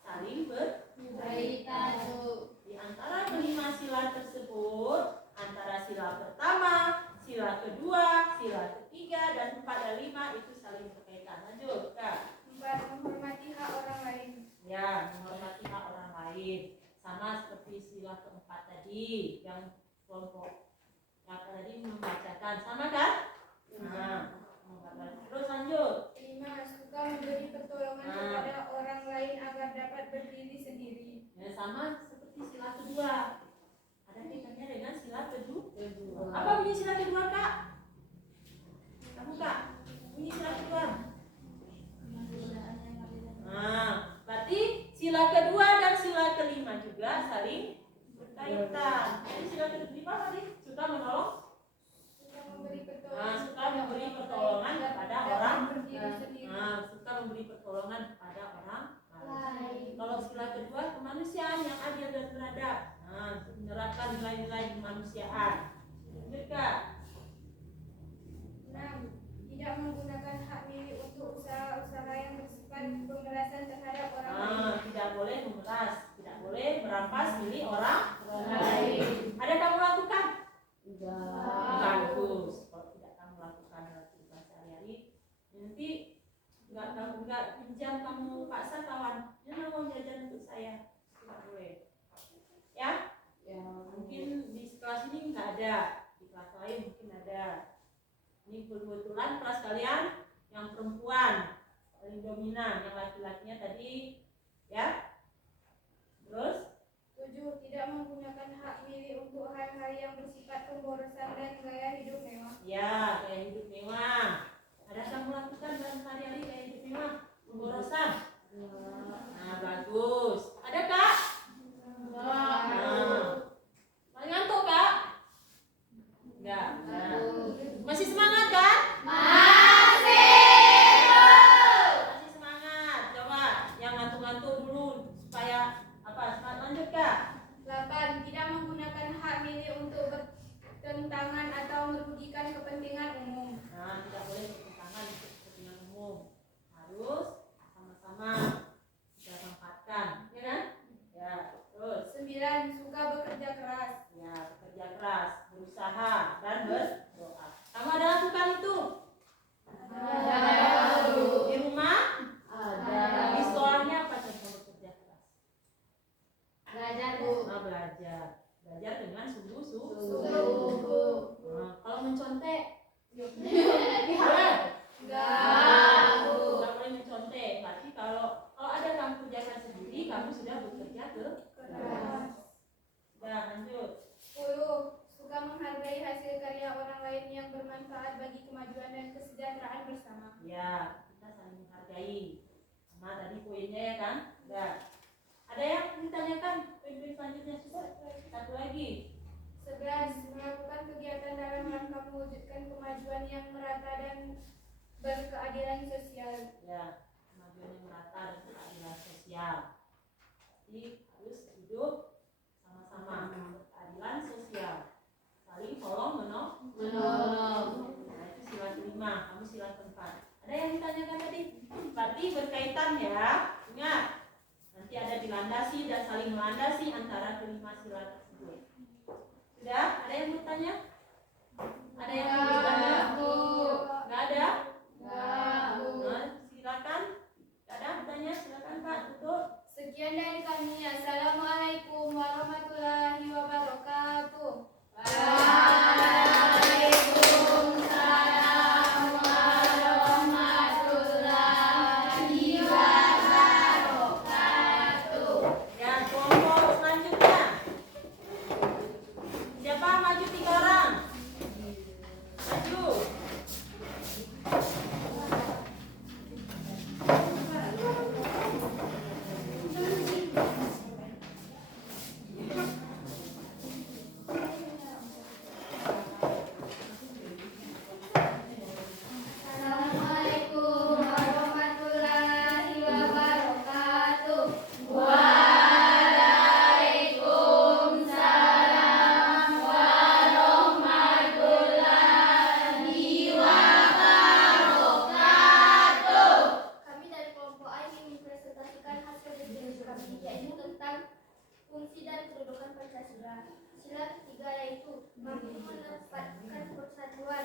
saling Berkaitan, Bu. di antara kelima sila tersebut, antara sila pertama, sila kedua, sila ketiga, dan 4 dan 5 itu saling berkaitan. Lanjut, Kak. 4. Menghormati hak orang lain. Ya, menghormati hak orang lain. Sama seperti sila keempat tadi, yang kelompok yang tadi membacakan. Sama kan? Nah, terus lanjut. 5. Suka memberi pertolongan kepada orang lain agar dapat berdiri sendiri. Ya, sama seperti sila kedua. Ada kaitannya dengan sila kedua. Apa bunyi sila kedua, Kak? Kamu, Kak? Bunyi sila kedua. Nah, berarti sila kedua dan sila kelima juga saling berkaitan. Jadi sila kelima tadi suka menolong. Suka memberi pertolongan. Nah, suka memberi pertolongan kepada orang. Berdiri sendiri. Nah, suka memberi pertolongan kepada orang lain. Lain. Kalau sila kedua kemanusiaan yang adil dan beradab. Nah, menerapkan nilai-nilai kemanusiaan. Lanjut, Kak. 6. Tidak menggunakan hak milik untuk usaha-usaha yang bersifat pemerasan terhadap orang lain. Nah, tidak boleh memeras, tidak boleh merampas milik orang Lain. Ada kamu lakukan? Enggak. Bagus. Kalau tidak kamu lakukan dalam kehidupan sehari-hari, nanti nggak pinjam kamu paksa kawan. Jangan mau jajan untuk saya, tidak boleh. Ya? Ya. Mungkin di kelas ini nggak ada, di kelas lain mungkin ada. Ini kebetulan kelas kalian yang perempuan paling dominan, yang laki-lakinya tadi, ya. Terus? 7. Tidak menggunakan hak milik untuk hal-hal yang bersifat pemborosan dan gaya hidup mewah. Ya, gaya hidup mewah. Ada kamu lakukan dalam sehari-hari gaya hidup mewah? Pemborosan? Nah, bagus. Ada, Kak? Nah. Paling ngantuk, Kak? Enggak. Nah. Masih semangat, Kak? Masih semangat. Coba yang ngantuk-ngantuk dulu supaya semangat. Lanjut, Kak. 8. Tidak menggunakan hak milik untuk bertentangan atau merugikan kepentingan umum. Nah, tidak boleh bertentangan untuk kepentingan umum. Harus sama-sama kita tempatkan, ya kan? Ya, terus. 9. Suka bekerja keras. Ya, bekerja keras, berusaha dan berdoa. Kamu ada lakukan itu? Di rumah? Di sekolahnya apa contoh bekerja keras? Belajar, Bu. Nah, belajar dengan sungguh-sungguh. Sungguh. Nah, kalau mencontek, Enggak. nggak boleh mencontek. Berarti kalau ada kamu kerjakan sendiri, kamu sudah bekerja keras. Sudah, lanjut. 10. Suka menghargai hasil karya orang lain yang bermanfaat bagi kemajuan dan kesejahteraan bersama. Ya, kita saling menghargai. Sama tadi poinnya, ya kan? Nah, ada yang ditanyakan poin-poin selanjutnya? Satu lagi. 11. Melakukan kegiatan dalam rangka mewujudkan kemajuan yang merata dan berkeadilan sosial. Ya, kemajuan yang merata dan keadilan sosial. Jadi harus hidup sama-sama, keadilan sosial, saling tolong menolong. Nah, itu sila kelima, kamu sila keempat. Ada yang ditanyakan tadi? Berarti berkaitan ya. Ingat, nanti ada dilandasi dan saling melandasi antara kelima sila tersebut. Sudah? Ada yang bertanya? Ada yang bertanya? Nggak ada? Nah, silakan. Nggak ada bertanya? Silakan, Pak. Tutup. Sekian dari kami. Assalamualaikum warahmatullahi wabarakatuh. Ya, kelompok selanjutnya. Siapa maju 3 orang? Maju. negara. Sila ketiga yaitu mampu menempatkan persatuan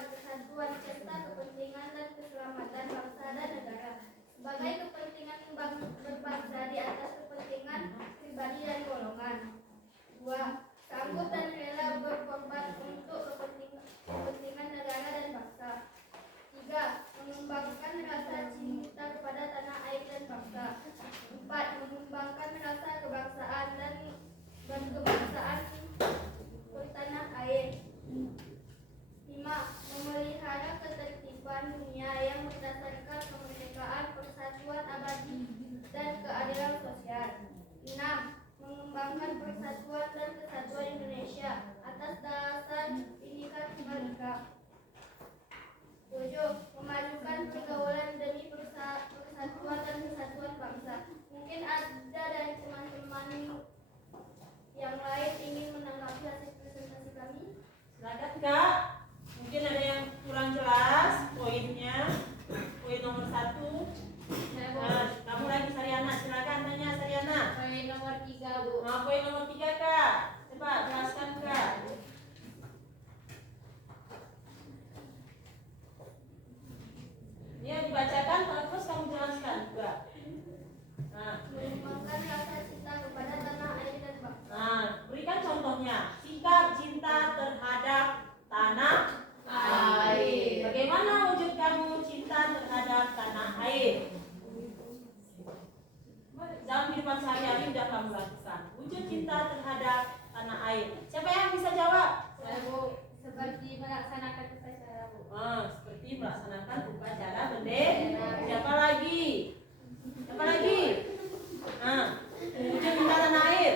serta kepentingan dan keselamatan bangsa dan negara sebagai kepentingan berbangsa di atas kepentingan pribadi dan golongan. 2. Sanggup dan rela berkorban untuk kepentingan negara dan bangsa. 3. Mengembangkan rasa cinta kepada tanah air dan bangsa. 4. Mengembangkan rasa kebangsaan dan kebangsaan bertanah air. 5. Memelihara ketertiban dunia yang berdasarkan kemerdekaan, persatuan abadi, dan keadilan sosial. 6. Mengembangkan persatuan dan kesatuan Indonesia atas dasar Bhinneka Tunggal Ika. 7. Memajukan pergaulan demi persatuan dan kesatuan bangsa. Mungkin ada dari teman-teman yang lain ingin menanggapi hasil presentasi kami. Silakan Kak. Mungkin ada yang kurang jelas poinnya. Poin nomor 1. Kamu lagi Sariana, silakan tanya Sariana. Poin nomor 3, Bu. Nah, poin nomor 3 Kak. Coba jelaskan Kak. Ya dibacakan, terus kamu jelaskan juga. Nah, Mengembangkan rasa cinta kepada tanah air dan bangsa. nah, berikan contohnya. Sikap cinta terhadap tanah air. Bagaimana wujud kamu cinta terhadap tanah air? Dalam kehidupan sehari-hari sudah kamu lakukan. Wujud cinta terhadap tanah air. Siapa yang bisa jawab? Saya, Bu, seperti melaksanakan upacara, Bu. Seperti melaksanakan upacara bendera. Siapa lagi? Siapa lagi? Wujud cinta tanah air.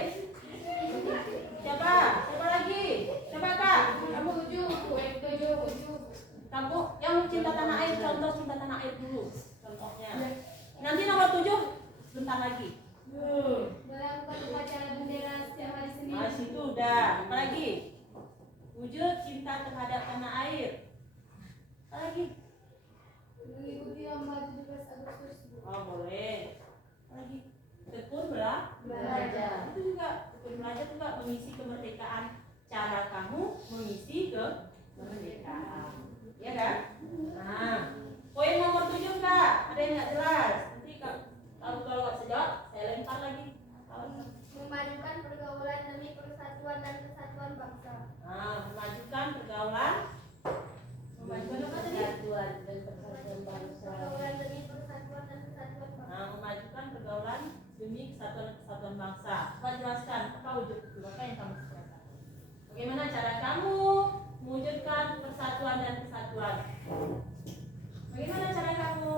Siapa? Siapa lagi? Siapa Kak? Kamu 7, Bu. 7. Kamu yang cinta tanah air, contoh cinta tanah air dulu. Contohnya. Nanti nomor 7 sebentar lagi. Melakukan upacara bendera setiap hari Senin. Nah, situ udah. Apa lagi? Wujud cinta terhadap tanah air. Apa lagi? Mengikuti lomba 17 Agustus, Bu. Oh, boleh. Apa lagi? Tekun Belajar. Itu juga tekun belajar juga mengisi kemerdekaan. Cara kamu mengisi kemerdekaan. Ya kan? Nah, poin nomor 7 Kak. Ada yang nggak jelas? Nanti kalau nggak sejawab, saya lempar lagi. Memajukan pergaulan demi persatuan dan kesatuan bangsa. Nah, memajukan pergaulan. Memajukan apa tadi? Persatuan dan persatuan bangsa. Pergaulan demi persatuan dan kesatuan bangsa. Nah, memajukan pergaulan demi kesatuan bangsa. Coba jelaskan apa wujud itu, apa yang kamu kerjakan. Bagaimana cara kamu mewujudkan persatuan dan kesatuan? Bagaimana cara kamu?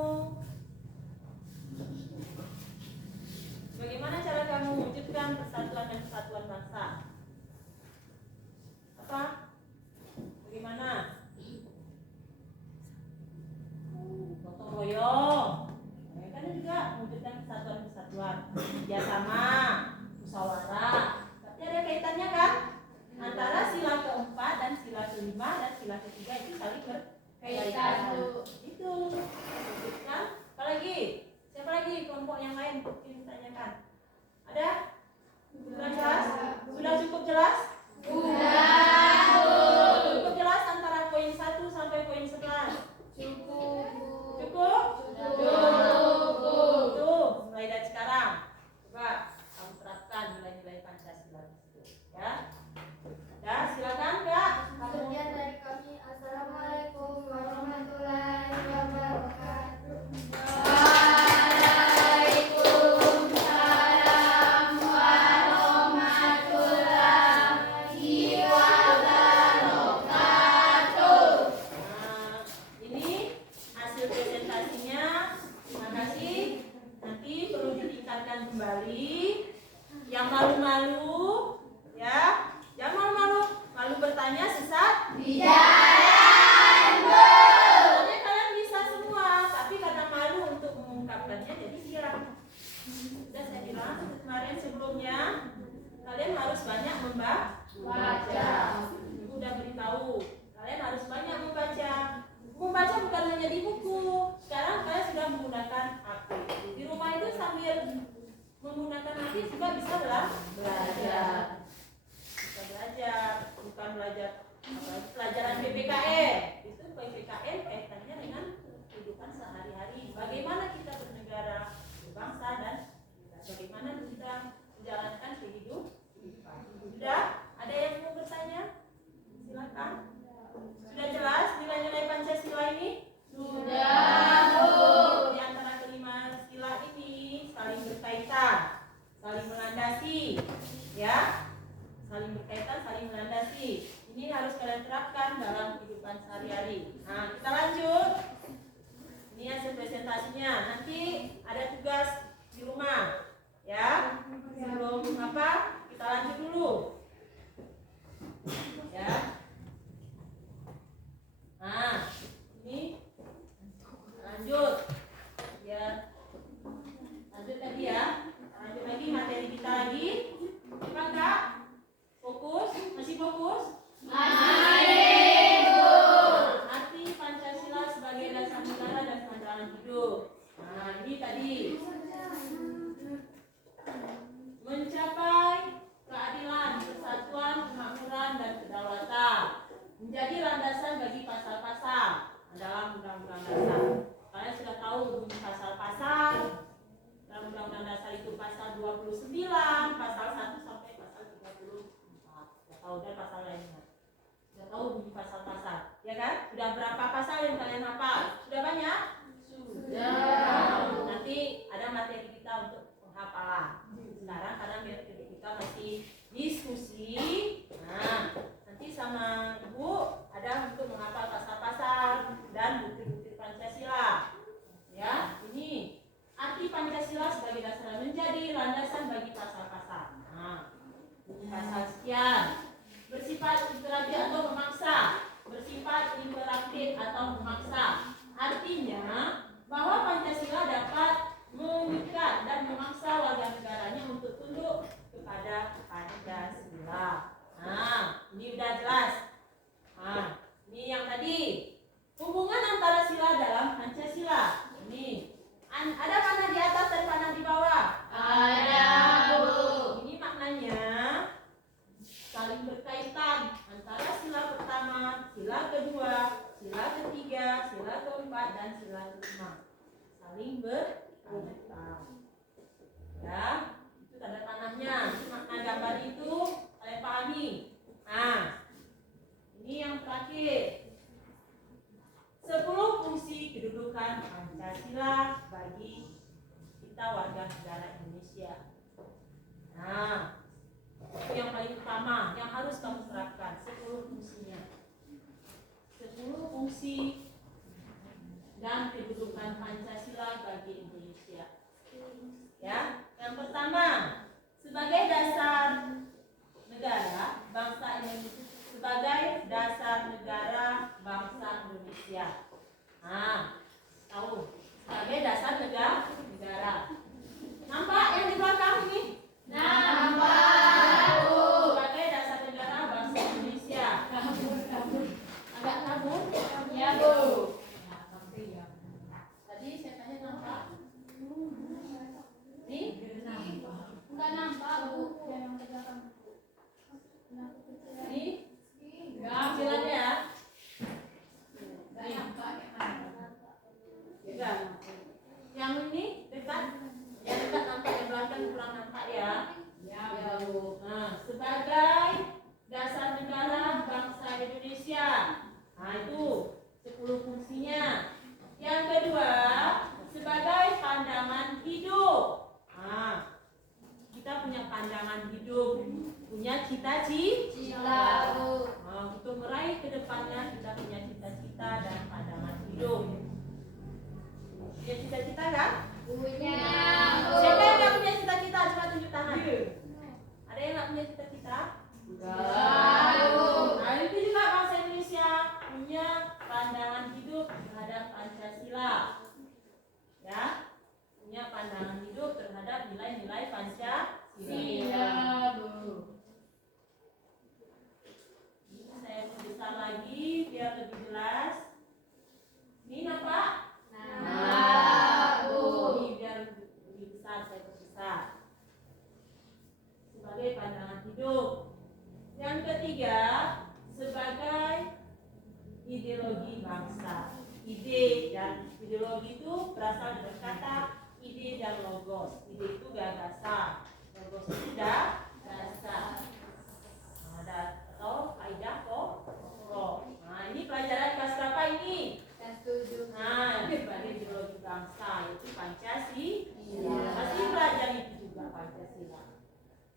Bagaimana cara kamu mewujudkan persatuan dan kesatuan bangsa? Apa? Bagaimana? Gotong royong. Kan juga mewujudkan kesatuan, kerjasama, musyawarah. Tapi ada kaitannya kan? Antara sila keempat dan sila kelima dan sila ketiga itu saling berkaitan. Itu. Kan? Apalagi? Siapa lagi kelompok yang lain mungkin ditanyakan? Ada? Sudah jelas? Sudah cukup jelas? Cukup jelas antara poin 1 sampai poin 11? Cukup? Tuh, mulai dari sekarang. Coba kamu terapkan nilai-nilai Pancasila itu, ya. Ya, silakan Kak. Sekian dari kami. Assalamualaikum warahmatullahi wabarakatuh. Yang malu-malu, ya, jangan malu-malu. Malu bertanya sesat di jalan, Bu. Sebenarnya kalian bisa semua, tapi karena malu untuk mengungkapkannya, jadi diam. Sudah saya bilang kemarin sebelumnya, kalian harus banyak membaca. Ibu udah beritahu, kalian harus banyak membaca. Membaca bukan hanya di buku. Sekarang kalian sudah menggunakan HP. Di rumah itu sambil menggunakan HP juga bisa belajar. Bisa belajar, bukan belajar pelajaran PPKN. Itu PPKN kaitannya dengan kehidupan sehari-hari. Bagaimana kita bernegara, berbangsa, dan bagaimana kita menjalankan kehidupan. Sudah? Ada yang mau bertanya? Silakan. Sudah jelas nilai-nilai Pancasila ini? Sudah, Bu. Di antara kelima sila ini saling berkaitan, saling melandasi, ya, saling berkaitan, saling melandasi. Ini harus kalian terapkan dalam kehidupan sehari-hari. Nah, kita lanjut. Ini hasil presentasinya. Nanti ada tugas di rumah, ya. Sebelum apa? Kita lanjut dulu, ya. Nah, ini lanjut, ya. Lanjut lagi ya. Lanjut lagi materi kita lagi. Apa enggak? Fokus? Masih fokus? Masih, Bu. Arti Pancasila sebagai dasar negara dan pandangan hidup. Nah, ini tadi mencapai keadilan, persatuan, kemakmuran, dan kedaulatan menjadi landasan bagi pasal-pasal dalam Undang-Undang Dasar. Kalian sudah tahu bunyi pasal-pasal dalam Undang-Undang Dasar itu pasal 29, pasal 1 sampai pasal 34. Sudah tahu, dan pasal lainnya. Sudah tahu bunyi pasal-pasal, ya kan? Sudah berapa pasal yang kalian hafal? Sudah banyak? Sudah. Nanti ada materi kita untuk penghafalan. Sekarang karena kita masih diskusi, nah nanti sama Ibu ada untuk menghafal pasal-pasal dan bukti-bukti Pancasila. Ya, ini arti Pancasila sebagai dasar menjadi landasan bagi pasal-pasal. Nah, pasal sekian bersifat imperatif atau memaksa, bersifat imperatif atau memaksa. Artinya bahwa Pancasila dapat mengikat dan memaksa warga negaranya untuk tunduk kepada Pancasila. Nah, ini udah jelas. Nah, ini yang tadi hubungan antara sila dalam Pancasila. Ini ada panah di atas dan panah di bawah. Ada, Bu. Ini maknanya saling berkaitan antara sila pertama, sila kedua, sila ketiga, sila keempat, dan sila kelima. Saling berkaitan. Ya, itu tanda panahnya. Itu makna gambar itu kalian pahami. Nah, ini yang terakhir. 10 fungsi kedudukan Pancasila bagi kita warga negara Indonesia. Nah, itu yang paling utama yang harus kamu terapkan, 10 fungsinya. 10 fungsi dan kedudukan Pancasila bagi Indonesia. Ya, yang pertama, sebagai dasar negara bangsa Indonesia, sebagai dasar negara bangsa Indonesia. Nah, tahu sebagai dasar negara. Nampak yang di belakang ini? Nampak, Bu. Sebagai dasar negara bangsa Indonesia. Agak kabur? Ya, Bu. Tadi saya tanya nampak? Nih? Enggak nampak, Bu. Nih? Kecilannya ya? Enggak nampak yang mana? Enggak. Yang ini dekat? Yang dekat nampak, yang belakang kurang nampak ya? Ya, Bu. Nah, sebagai dasar negara bangsa Indonesia. Nah, itu 10 fungsinya. Yang kedua, sebagai pandangan hidup. Nah, kita punya pandangan hidup, punya cita-cita. Bu. Nah, untuk meraih ke depannya kita punya cita-cita dan pandangan hidup. Punya cita-cita kan? Punya, Bu. Siapa yang nggak punya cita-cita? Coba tunjuk tangan. Ada yang nggak punya cita-cita? Enggak, Bu. Nah, itu juga bangsa Indonesia punya pandangan hidup terhadap Pancasila. Ya, punya pandangan hidup terhadap nilai-nilai Pancasila. Iya, Bu. Ini saya perbesar lagi biar lebih jelas. Ini nampak? Nampak, Bu. Ini biar lebih besar saya perbesar. Sebagai pandangan hidup. Yang ketiga, sebagai ideologi bangsa. Ide dan ideologi itu berasal dari kata ide dan logos. Ide itu gagasan, logos itu dasar. Ada atau kaidah pokok. Nah, ini pelajaran kelas berapa ini? Kelas 7. Nah, sebagai ideologi bangsa yaitu Pancasila. Pasti belajar itu juga Pancasila.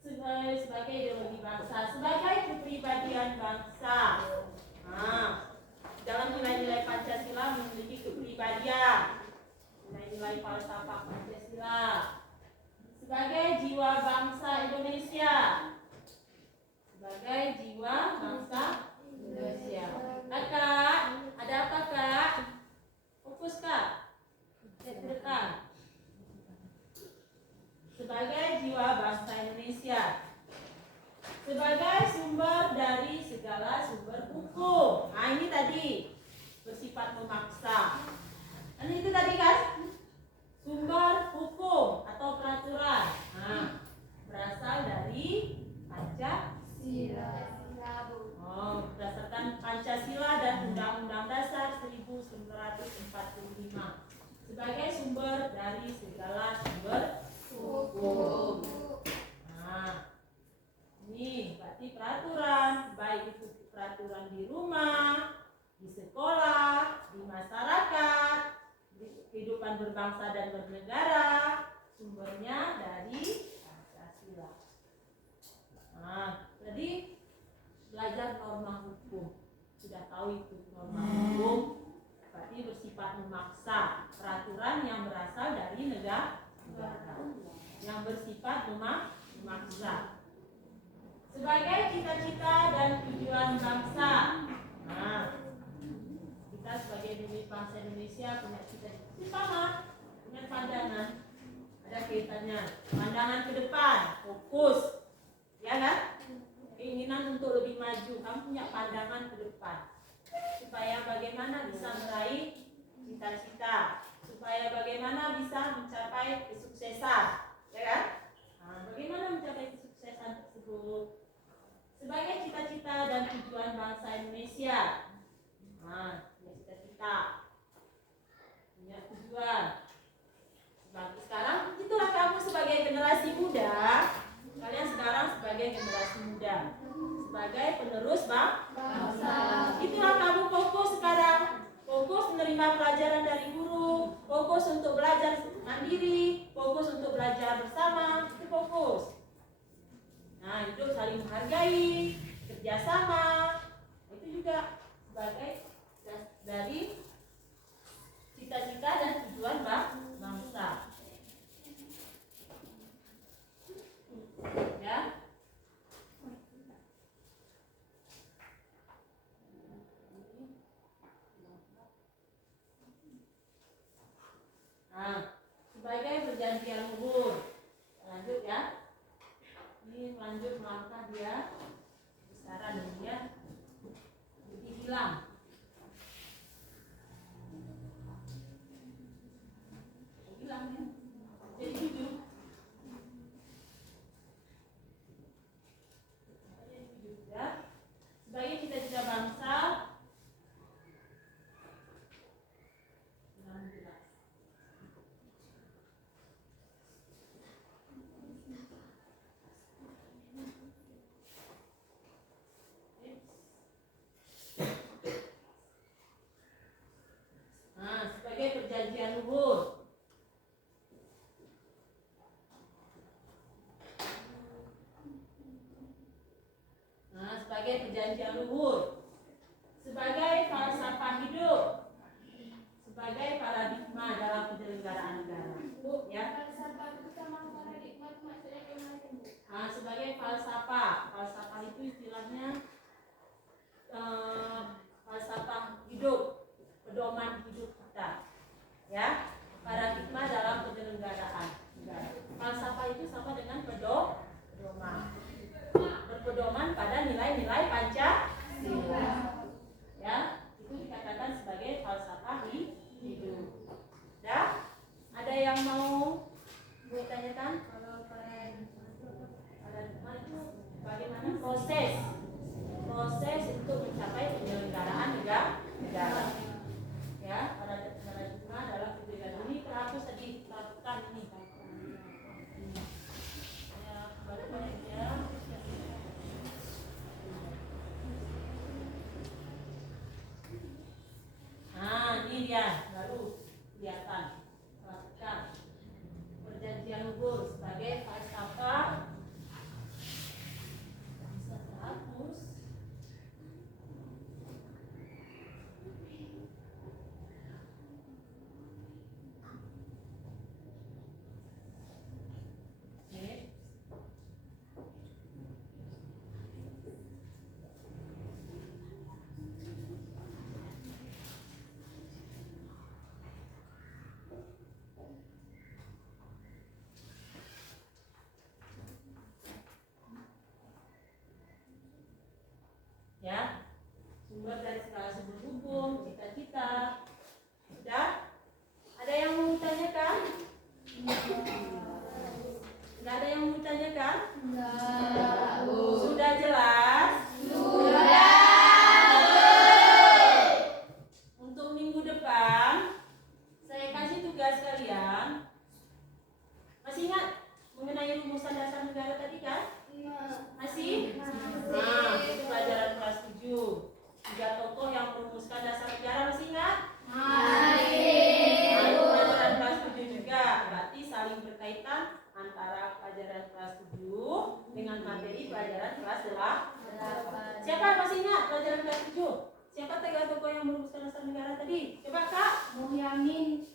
Sebagai ideologi bangsa, sebagai kepribadian bangsa. Nah, dalam nilai-nilai Pancasila memiliki kepribadian, nilai-nilai falsafah Pancasila. Sebagai jiwa bangsa Indonesia. Sebagai jiwa bangsa Indonesia. Kakak, ada apa kak? Fokus kak. Dekat. Sebagai jiwa bangsa Indonesia. Sebagai sumber dari segala sumber hukum. Nah ini tadi bersifat memaksa. Dan itu tadi kan sumber hukum atau peraturan. Nah, berasal dari Pancasila. Oh, berdasarkan Pancasila dan Undang-Undang Dasar 1945 sebagai sumber dari segala sumber hukum. Nah, ini berarti peraturan, baik itu peraturan di rumah, di sekolah, di masyarakat, di kehidupan berbangsa dan bernegara, sumbernya dari Pancasila. Nah, jadi belajar norma hukum, sudah tahu itu norma hukum, berarti bersifat memaksa, peraturan yang berasal dari negara yang bersifat memaksa. Sebagai cita-cita dan tujuan bangsa. Nah, kita sebagai bangsa Indonesia punya cita-cita sama, punya pandangan, ada kaitannya, pandangan ke depan, fokus, ya kan? Keinginan untuk lebih maju, kamu punya pandangan ke depan, supaya bagaimana bisa meraih cita-cita, supaya bagaimana bisa mencapai kesuksesan, ya kan? Nah, bagaimana mencapai kesuksesan tersebut? Sebagai cita-cita dan tujuan bangsa Indonesia. Nah, punya cita-cita, punya tujuan. Sekarang itulah kamu sebagai generasi muda. Kalian sekarang sebagai generasi muda, sebagai penerus bangsa. Itulah kamu fokus sekarang. Fokus menerima pelajaran dari guru, fokus untuk belajar mandiri, fokus untuk belajar bersama, itu fokus. Nah, itu saling menghargai, kerjasama, itu juga sebagai dari cita-cita dan tujuan bangsa. Ya. Nah, sebagai perjanjian luhur, lanjut ya. Ini lanjut melangkah dia sekarang dan dia jadi hilang. Hilang ya. Jadi jujur. Ya. Sebagai cita-cita bangsa. Sebagai perjanjian luhur. Sebagai perjanjian luhur. Sebagai falsafah hidup. Sebagai paradigma dalam penyelenggaraan negara. Bu, ya. Falsafah itu sama paradigma itu maksudnya gimana, Bu? Sebagai falsafah. Falsafah itu istilahnya falsafah hidup, pedoman hidup kita. Ya, paradigma dalam penyelenggaraan negara. Falsafah itu sama dengan pedoman. Berpedoman pada nilai-nilai Pancasila. Ya, itu dikatakan sebagai falsafah hidup. Ya, ada yang mau bertanyakan? Kalau paradigma itu bagaimana proses proses untuk mencapai penyelenggaraan negara. Ya, paradigma dalam kebijakan ini terhapus tadi, terhapuskan ini. Ya, baru ya. Nah, ini dia baru kelihatan. Terhapuskan perjanjian luhur sebagai falsafah. Bisa terhapus. Ya, sumber dari segala sumber hukum, cita-cita. Sudah? Ada yang mau ditanyakan? Tidak ada yang mau ditanyakan? Sudah jelas? Untuk minggu depan, saya kasih tugas kalian. Masih ingat mengenai rumusan dasar negara tadi kan? Masih? Nah, itu pelajaran kelas 7. 3 tokoh yang merumuskan dasar negara, masih ingat? Nah, itu pelajaran kelas 7 juga. Berarti saling berkaitan antara pelajaran kelas 7 dengan materi pelajaran kelas 8. Siapa yang masih ingat pelajaran kelas 7? Siapa 3 tokoh yang merumuskan dasar negara tadi? Coba Kak. Mohyamin,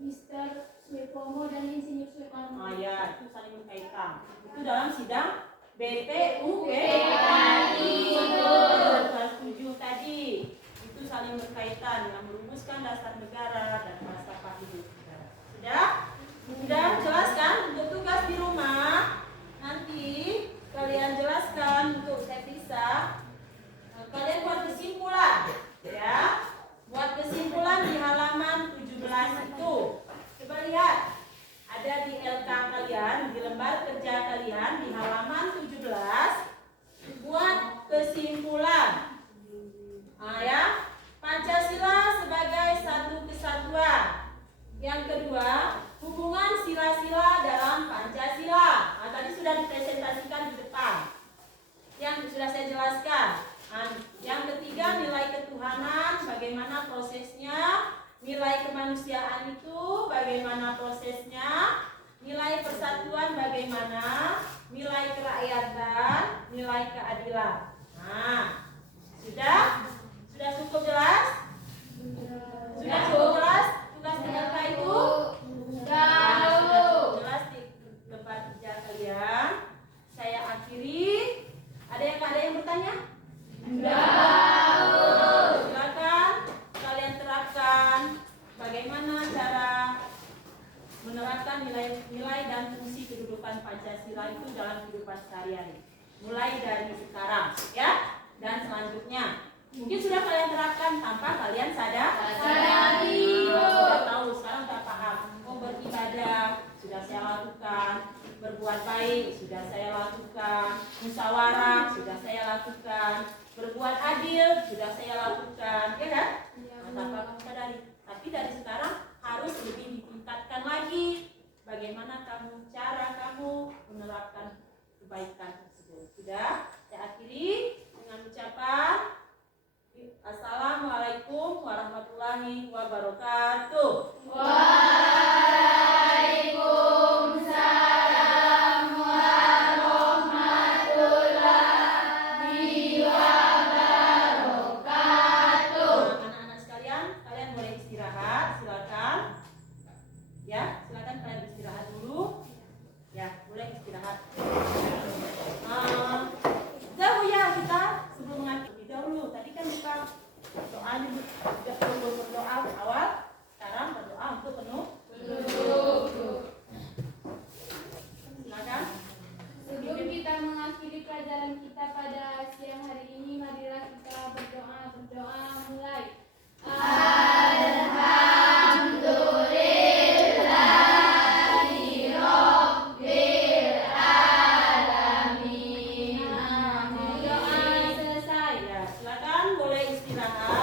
Mr. Suepomo dan Insinyur Suepomo. Oh ya, itu saling berkaitan. Itu dalam sidang BPUP kelas 7 tadi. Itu saling berkaitan yang merumuskan dasar negara dan falsafah hidup negara. Sudah jelas kan? Untuk tugas di rumah nanti kalian jelaskan untuk terpisah. Kalian buat kesimpulan, ya. Buat kesimpulan di halaman 17 itu. Coba lihat. Ada di LK kalian, di lembar kerja kalian di halaman 17. Buat kesimpulan. Nah, ya. Pancasila sebagai satu kesatuan. Yang kedua, hubungan sila-sila dalam Pancasila. Nah, tadi sudah dipresentasikan di depan. Yang sudah saya jelaskan. Nah, yang ketiga, nilai ketuhanan, bagaimana prosesnya. Nilai kemanusiaan itu bagaimana prosesnya, nilai persatuan bagaimana, nilai kerakyatan, nilai keadilan. Nah, sudah cukup jelas? Sudah cukup jelas tugas TLK itu? Sudah cukup jelas di lembar kerja kalian. Saya akhiri. Ada yang bertanya? Silakan kalian terapkan bagaimana cara menerapkan nilai-nilai dan fungsi kedudukan Pancasila itu dalam kehidupan sehari-hari. Mulai dari sekarang, ya, dan selanjutnya. Mungkin sudah kalian terapkan tanpa kalian sadari. Sudah tahu, sekarang sudah paham. Oh, beribadah sudah saya lakukan, berbuat baik sudah saya lakukan, musyawarah sudah saya lakukan, berbuat adil sudah saya lakukan, ya kan? Tanpa kamu sadari. Tapi dari sekarang harus lebih ditingkatkan lagi. Bagaimana cara kamu menerapkan kebaikan tersebut. Sudah, saya akhiri dengan ucapan Assalamualaikum warahmatullahi wabarakatuh. Waalaikumsalam warahmatullahi wabarakatuh. Anak-anak sekalian, kalian boleh istirahat, silakan. Ya, silakan kalian istirahat dulu. Ya, boleh istirahat. Jauh ya kita sebelum mengakhiri dahulu. Tadi kan kita doanya sudah perlu berdoa awal. Sekarang berdoa untuk penuh. Silakan. Sebelum kita mengakhiri pelajaran kita pada siang hari ini, marilah kita berdoa mulai. Alhamdulillahirabbil alamin. Doa selesai. mudah-mudahan